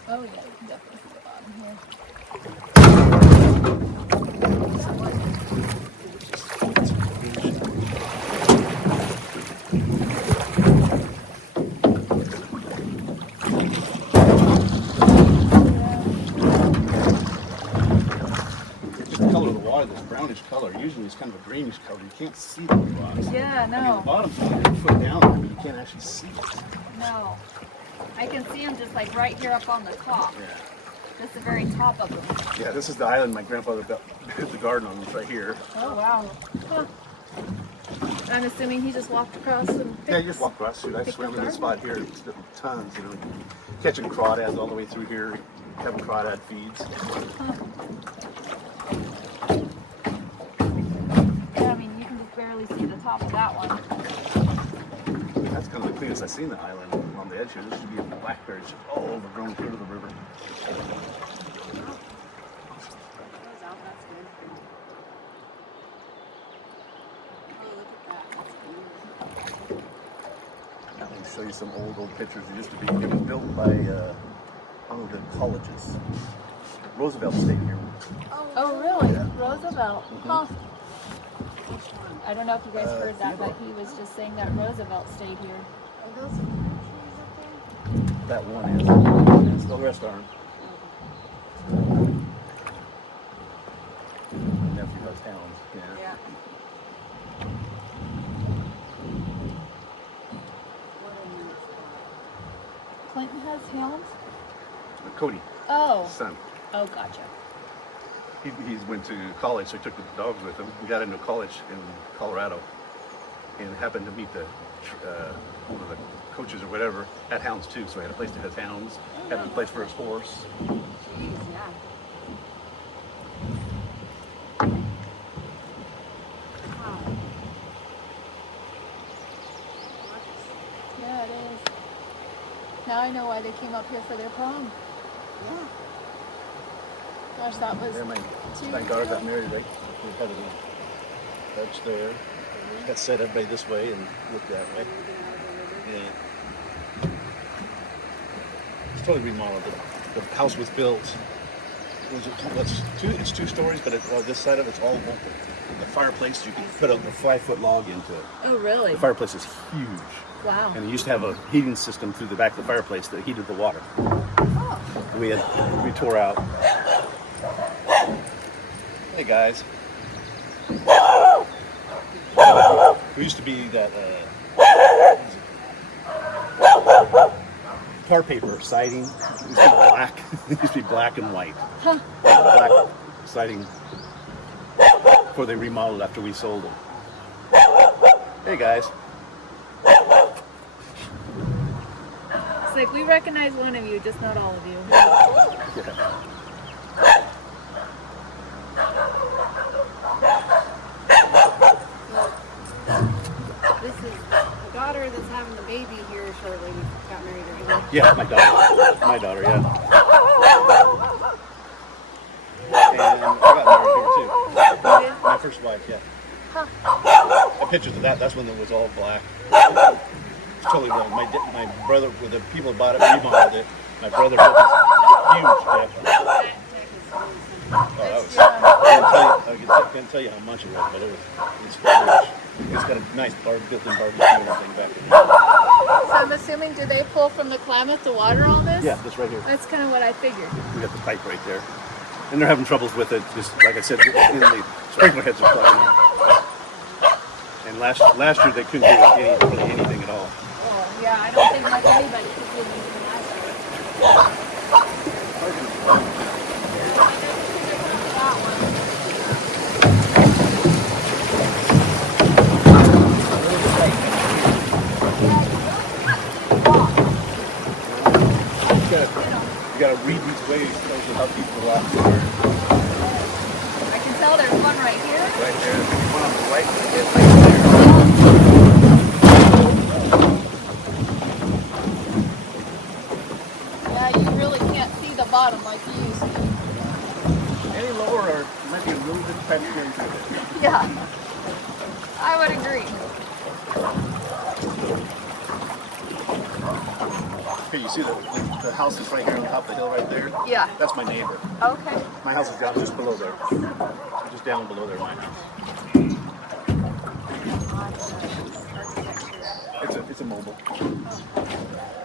Oh yeah, you can definitely see the bottom here. The color of the water, this brownish color, usually it's kind of a greenish color. You can't see the rocks. Yeah, I mean, no. the bottom's only a foot down, but you can't actually see it. No. I can see them just like right here up on the top. Yeah. Just the very top of them. Yeah, this is the island my grandfather built the garden on. It's right here. Oh wow. Huh. I'm assuming he just walked across and Yeah, you just walk across. Shoot, I pick swim up in this garden. spot here. It's got tons, you know. Catching crawdads all the way through here. Having crawdad feeds. Yeah, I mean you can just barely see the top of that one. That's kind of the cleanest I've seen the island on the edge here. This should be a blackberry just all overgrown clear to the river. Goes out, that's good. Oh, look at that. That's beautiful. I can show you some old pictures. It used to be, it was built by, the colleges. Roosevelt stayed here. Oh, really? Roosevelt. Huh. I don't know if you guys heard that, but he was just saying that Roosevelt stayed here. Are those some trees up there? That one is. The rest aren't. Nephew has hounds. Yeah. What a nice spot. Clinton has hounds? Cody, Oh. son. Oh, gotcha. He went to college, so he took the dogs with him. He got into college in Colorado, and happened to meet one of the coaches or whatever had hounds too. So he had a place to have hounds, had a place for his horse. Jeez, yeah. Wow. Yeah, it is. Now I know why they came up here for their prom. Yeah. Gosh, that was There, my 2 daughter years got ago. married. They had a Dutch there. Got set everybody this way and looked that way. Yeah. It's totally remodeled. The house was built. It's 2 stories, but this side of it's all open. The fireplace, you can put a 5-foot log into it. Oh, really? The fireplace is huge. Wow. And it used to have a heating system through the back of the fireplace that heated the water. Oh. We tore out. Hey guys. We used to be that tar paper siding. It used to be black. It used to be black and white. Huh. Black siding before they remodeled after we sold them. Hey guys. It's like we recognize one of you, just not all of you. Yeah. This is the daughter that's having the baby here shortly. Got married or Yeah, my daughter. My daughter, yeah. And I got married here too. My first wife, yeah. The pictures of that, that's when it was all black. It's totally wrong. My brother, the people who bought it, remodeled it. My brother built this huge deck. Oh, that was, I can't tell you how much it was, but it's huge. It's got a nice built-in barbecue and everything back there. So I'm assuming, do they pull from the Klamath the water on this? Yeah, this right here. That's kind of what I figured. We got the pipe right there. And they're having troubles with it, just like I said, the sprinkler heads are plugging out. And last year they couldn't do really anything at all. Oh, yeah, I don't think much anybody could do anything last year. You gotta read these ways, tells you how people are out I can tell there's one right here. right there. There's one on the right and Yeah, you really can't see the bottom like you used to. any lower or it might be a really good time to get into it. Yeah, I would agree. Okay, you see the house is right here on top of the hill right there? Yeah. That's my neighbor. Okay. My house is down just below there. Just down below there, my house. It's a mobile.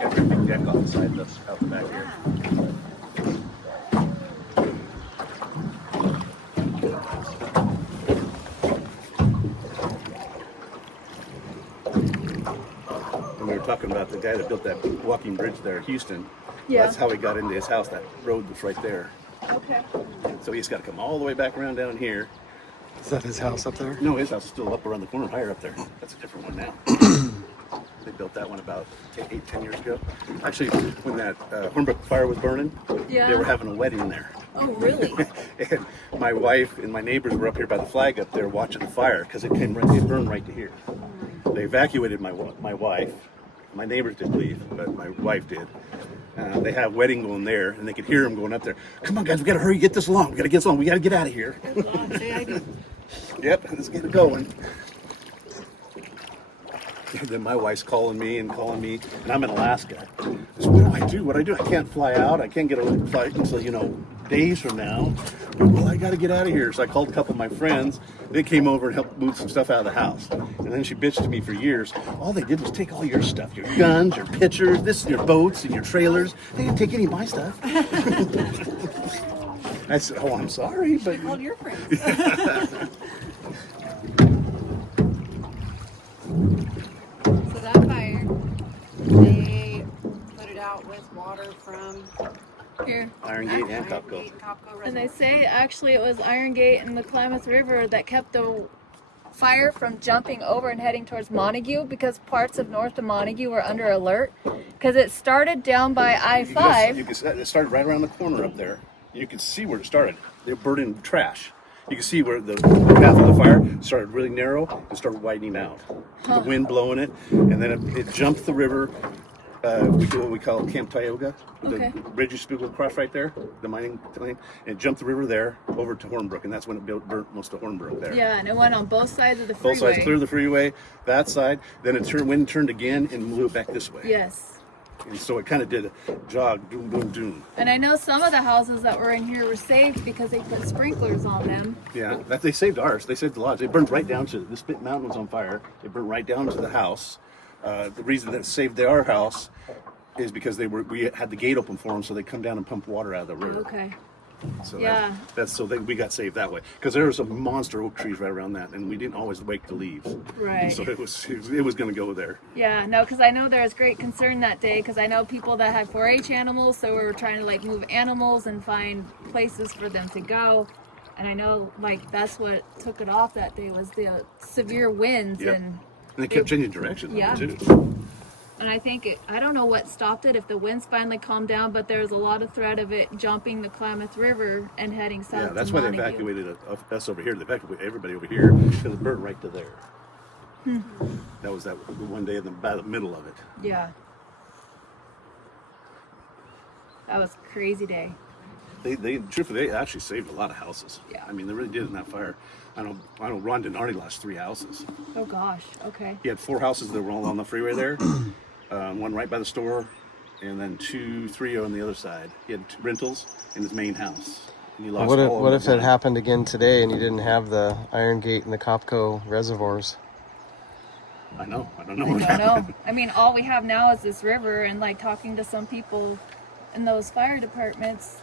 Got a big deck on the side that's out the back here. And we were talking about the guy that built that walking bridge there in Houston. Yeah. That's how he got into his house, that road that's right there. Okay. So he's got to come all the way back around down here. Is that his house up there? No, his house is still up around the corner, higher up there. That's a different one now. They built that one about 10 years ago. Actually, when that Hornbrook fire was burning, Yeah. they were having a wedding there. Oh, really? And my wife and my neighbors were up here by the flag up there watching the fire because it burned right to here. They evacuated my wife. My neighbors didn't leave, but my wife did. They had a wedding going there, and they could hear them going up there. Come on, guys, we got to hurry, get this along. We got to get this along. We got to get out of here. Yep, let's get it going. then my wife's calling me, and I'm in Alaska. I said, what do? What do I do? I can't fly out. I can't get a flight until, days from now. Well, I got to get out of here. So I called a couple of my friends. They came over and helped move some stuff out of the house. And then she bitched to me for years. All they did was take all your stuff, your guns, your pictures, your boats, and your trailers. They didn't take any of my stuff. I said, oh, I'm sorry, but... I called your friends. So that fire, they put it out with water from Here. Iron Gate and Kutzkey. And they say actually it was Iron Gate and the Klamath River that kept the fire from jumping over and heading towards Montague, because parts of north of Montague were under alert because it started down by I-5. It started right around the corner up there. You can see where it started. They were burning trash. You can see where the path of the fire started really narrow and started widening out. The wind blowing it, and then it jumped the river. We do what we call Camp Tioga. Okay. The bridge used to go across right there, the mining thing, and it jumped the river there over to Hornbrook, and that's when it burnt most of Hornbrook there. Yeah, and it went on both sides of the freeway. Both sides, clear the freeway, that side. Then wind turned again and blew it back this way. Yes. And so it kind of did a jog, doom, doom, doom. And I know some of the houses that were in here were saved because they put sprinklers on them. Yeah, they saved ours. They saved the lodge. They burned right down to, the Spit Mountain was on fire. They burned right down to the house. The reason that it saved our house is because we had the gate open for them, so they come down and pump water out of the river. Okay. So Yeah. we got saved that way, because there were some monster oak trees right around that, and we didn't always wake the leaves. Right. So it was going to go there. Yeah, no, because I know there was great concern that day, because I know people that had 4-H animals, so we were trying to move animals and find places for them to go. And I know that's what took it off that day was the severe winds. Yep. And they kept changing direction. Yeah. Too. And I think I don't know what stopped it, if the winds finally calmed down, but there was a lot of threat of it jumping the Klamath River and heading south. Yeah, that's to why they Montague. evacuated us over here. They evacuated everybody over here because it burned right to there. That was that one day in about the middle of it. Yeah. That was a crazy day. Truthfully, they actually saved a lot of houses. Yeah. I mean, they really did in that fire. I know Ron didn't already lost 3 houses. Oh gosh, okay. He had 4 houses that were all on the freeway there. One right by the store, and then 3 on the other side. He had rentals in his main house. And he lost What if it happened again today and you didn't have the Iron Gate and the Kutzkey reservoirs? I know. I don't know I what don't happened. know. I mean, all we have now is this river, and talking to some people in those fire departments,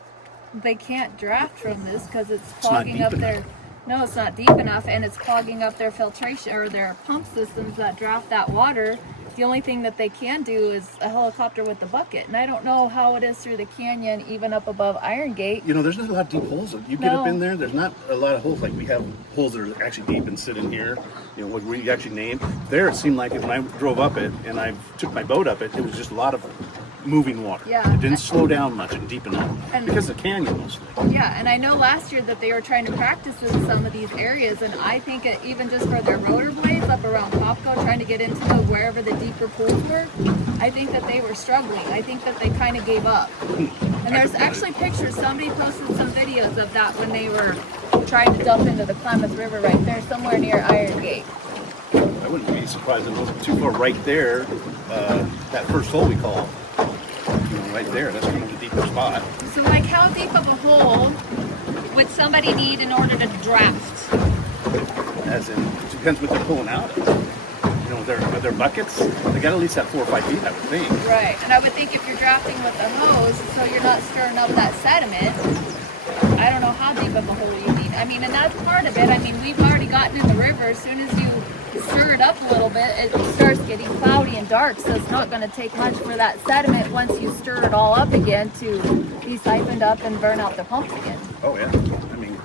they can't draft from this because it's clogging up their. No, it's not deep enough, and it's clogging up their filtration or their pump systems that draft that water. The only thing that they can do is a helicopter with the bucket, and I don't know how it is through the canyon, even up above Iron Gate. There's not a lot of deep holes. You get up in there, there's not a lot of holes. Like we have holes that are actually deep and sit in here. What we actually named. There, it seemed like when I drove up it and I took my boat up it, it was just a lot of moving water. Yeah. It didn't slow down much and deepen up because of the canyon mostly. Yeah, and I know last year that they were trying to practice in some of these areas, and I think even just for their rotor blades up around Kutzkey, trying to get into wherever the deeper pools were, I think that they were struggling. I think that they kind of gave up. And there's actually pictures, somebody posted some videos of that when they were trying to dump into the Klamath River right there, somewhere near Iron Gate. I wouldn't be surprised if it wasn't too far right there. That first hole we call, right there. That's kind of the deeper spot. So, how deep of a hole would somebody need in order to draft? As in, it depends what they're pulling out of. With their buckets, they got to at least have 4 or 5 feet, I would think. Right, and I would think if you're drafting with a hose, so you're not stirring up that sediment, I don't know how deep of a hole you need. I mean, and that's part of it. I mean, we've already gotten in the river. As soon as you stir it up a little bit, it starts getting cloudy and dark, so it's not going to take much for that sediment once you stir it all up again to be siphoned up and burn out the pumps again. Oh, yeah. I mean...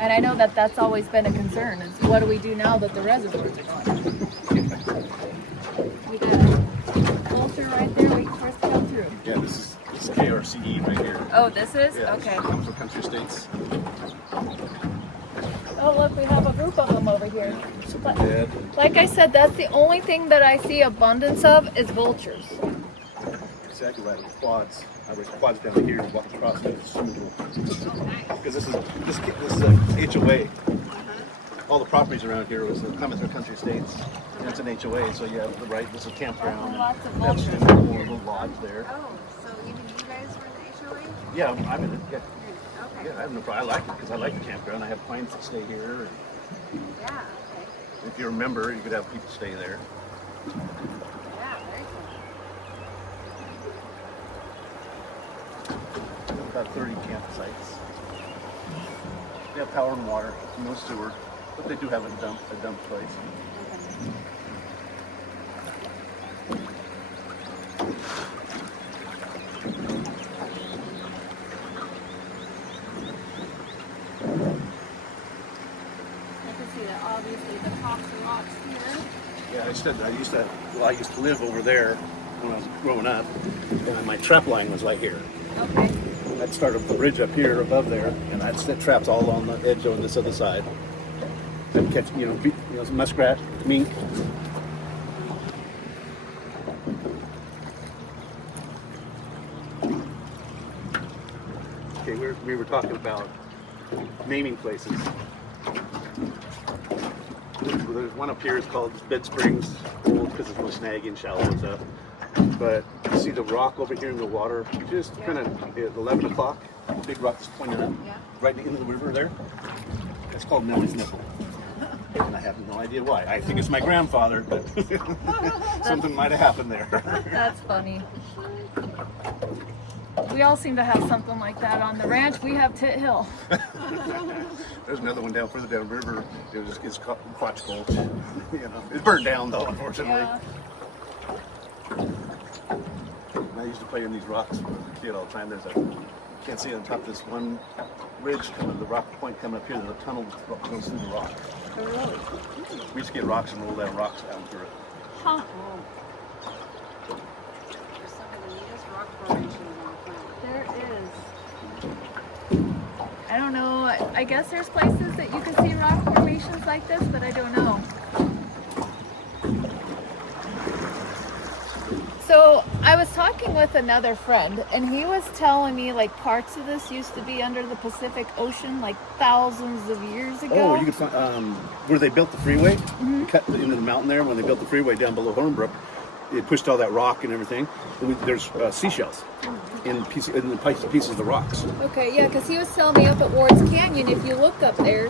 And I know that that's always been a concern, is what do we do now that the reservoirs are gone? We got a filter right there waiting for us to come through. Yeah, this is KRCE right here. Oh, this is? Yeah, Okay. This comes from Country States. Oh, look, we have a group of them over here. Super dead. Like I said, that's the only thing that I see abundance of is vultures. Exactly right. Quads. I was quads down here and walk across the swimming pool. Because this is HOA. all the properties around here was the Klamath Country Estates. And it's an HOA, so you have the right. This is a campground. Lots of That's vultures just a out little, here. little lodge there. Oh, so even you guys were in the HOA? Yeah, I'm in it. Yeah, Okay. yeah. I have no problem. I like it because I like the campground. I have clients that stay here. And Yeah, okay. if you're a member, you could have people stay there. Yeah, very cool. About 30 campsites. They have power and water, no sewer, but they do have a dump place. I can see that obviously the tops are rocks here. Yeah, I used to live over there when I was growing up, and my trap line was right here. Okay. I'd start up the bridge up here above there, and I'd set traps all on the edge on this other side. I'd catch, muskrat, mink. Okay, we were talking about naming places. There's one up here. It's called Bed Springs, old because it's really snaggy and shallow and stuff. But you see the rock over here in the water, just kind of at 11 o'clock, big rock that's pointing up, right into the river there. It's called Nellie's Nipple. And I have no idea why. I think it's my grandfather, but something might have happened there. That's funny. We all seem to have something like that on the ranch. We have Tit Hill. There's another one down further down the river. It's Crotch Gulch. It's burned down though, unfortunately. Yeah. I used to play in these rocks as a kid all the time. Can't see it on top of this one ridge coming, the rock point coming up here. There's a tunnel that goes through the rock. Oh, really? We used to get rocks and roll down rocks down through it. Huh. There's some of the neatest rock formations on the planet. There is. I don't know. I guess there's places that you can see rock formations like this, but I don't know. So I was talking with another friend, and he was telling me like parts of this used to be under the Pacific Ocean like thousands of years ago. Oh, you could find where they built the freeway, cut into the mountain there. When they built the freeway down below Hornbrook, it pushed all that rock and everything. There's seashells in pieces of the rocks. Okay, yeah, because he was telling me up at Ward's Canyon, if you look up there,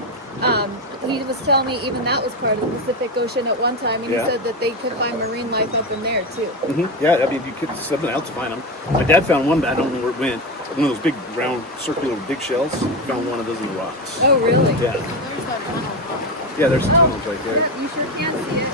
he was telling me even that was part of the Pacific Ocean at one time, and Yeah. he said that they could find marine life up in there too. Yeah, I mean, you could something else to find them. My dad found one, but I don't know where it went. One of those big, round, circular, big shells. Found one of those in the rocks. Oh, really? Yeah, There's that tunnel. yeah. There's some tunnels right there. You sure can see it.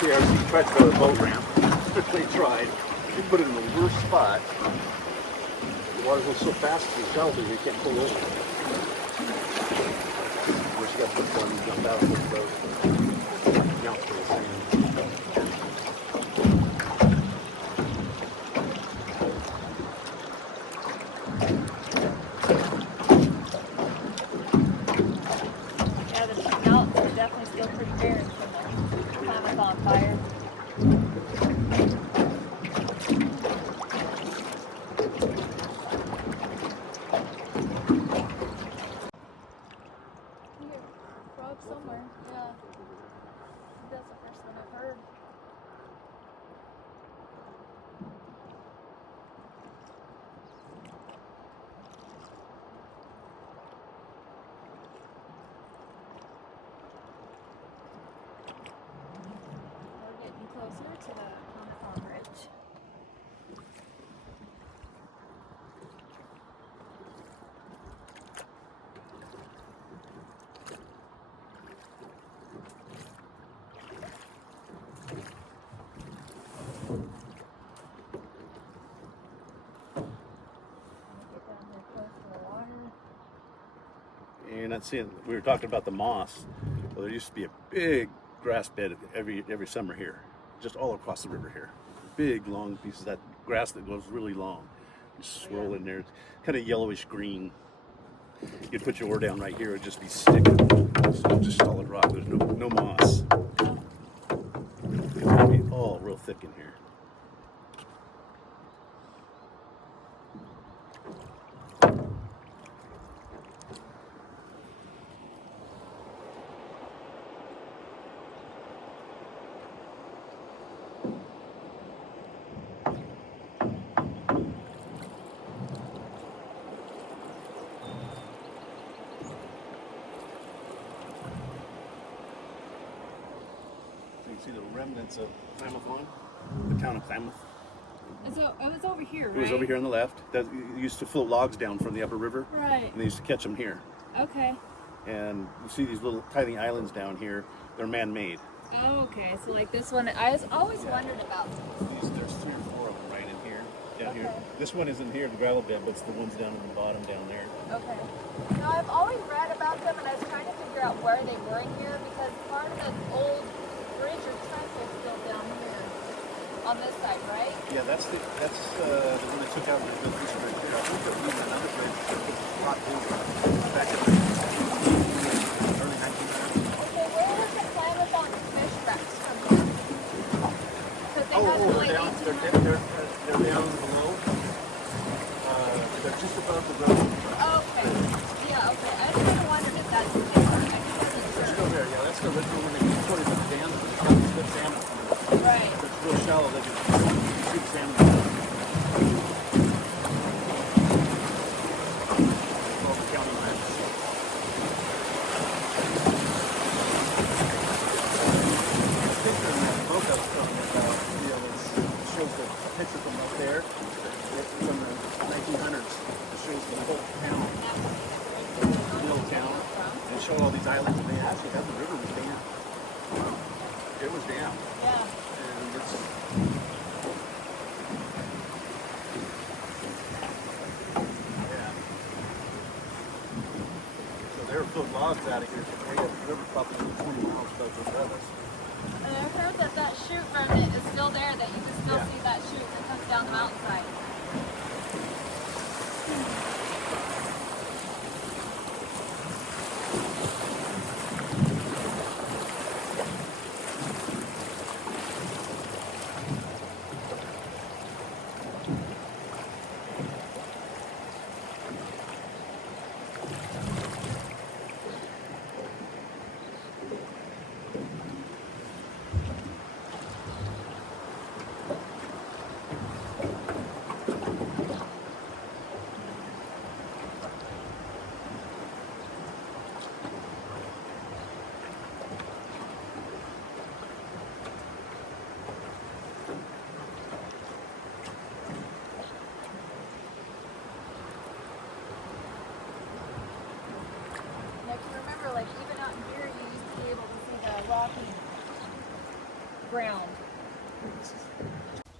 CRC tried to go to the boat ramp. They tried. They put it in the worst spot. The water goes so fast in the shelter you can't pull over. Wish you got to put one and jump out of the boat. Jump to the sand. Yeah, the mountains are definitely still pretty barren from the Klamath on fire. Here, frog somewhere. Yeah. That's the first one I've heard. We're getting closer to the Klamath Ridge. Get down here close to the water. And that's it. We were talking about the moss. Well, there used to be a big grass bed every summer here, just all across the river here. Big long pieces of that grass that goes really long. Just swirl in there. It's kind of yellowish green. You'd put your oar down right here, it'd just be sticking. It's just solid rock. There's no moss. It's gonna be all real thick in here. See the remnants of Klamath Lawn, the town of Klamath. So it was over here, right? It was over here on the left. That used to float logs down from the upper river, Right. and they used to catch them here. Okay. And you see these little tiny islands down here. They're man-made. Oh, okay. So like this one, I was always wondered about. There's 3 or 4 of them right in here, down here. Okay. This one isn't here, the gravel bed, but it's the ones down in the bottom down there. Okay. Now I've always read about them, and I was trying to figure out where they were in here because part of the old bridge or trestle is still down here on this side, right? Yeah, that's the one that took out the bridge right there. I think there's even another bridge that was brought in back in the early 1900s. Okay, where was the Klamath on fish wrecks from here? Because they had them like They're down below. They're just above the road. Okay. Yeah, okay. I just kind of wondered if that's the case. I just wasn't They're sure. still there. Yeah, that's the original when they put the dam. It's good salmon. Right. It's real shallow. They can shoot salmon. All the county lines. The picture in that boat I was talking about, it shows the picture from up there. It's from the 1900s. It shows the whole town, the little town, and show all these islands. And they actually have the river was dammed. It was dammed. Yeah. And it's, yeah. So they were putting logs out of here. They got the river probably 20 miles above the Travis. And I've heard that that chute remnant is still there, that you can still Yeah. see that chute that comes down the mountainside. Now, if you remember, like even out in here, you used to be able to see the rocky ground.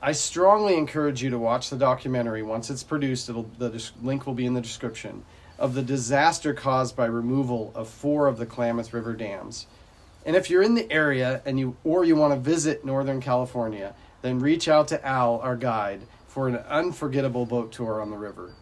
I strongly encourage you to watch the documentary. Once it's produced, link will be in the description, of the disaster caused by removal of 4 of the Klamath River dams. And if you're in the area and you want to visit Northern California, then reach out to Al, our guide, for an unforgettable boat tour on the river.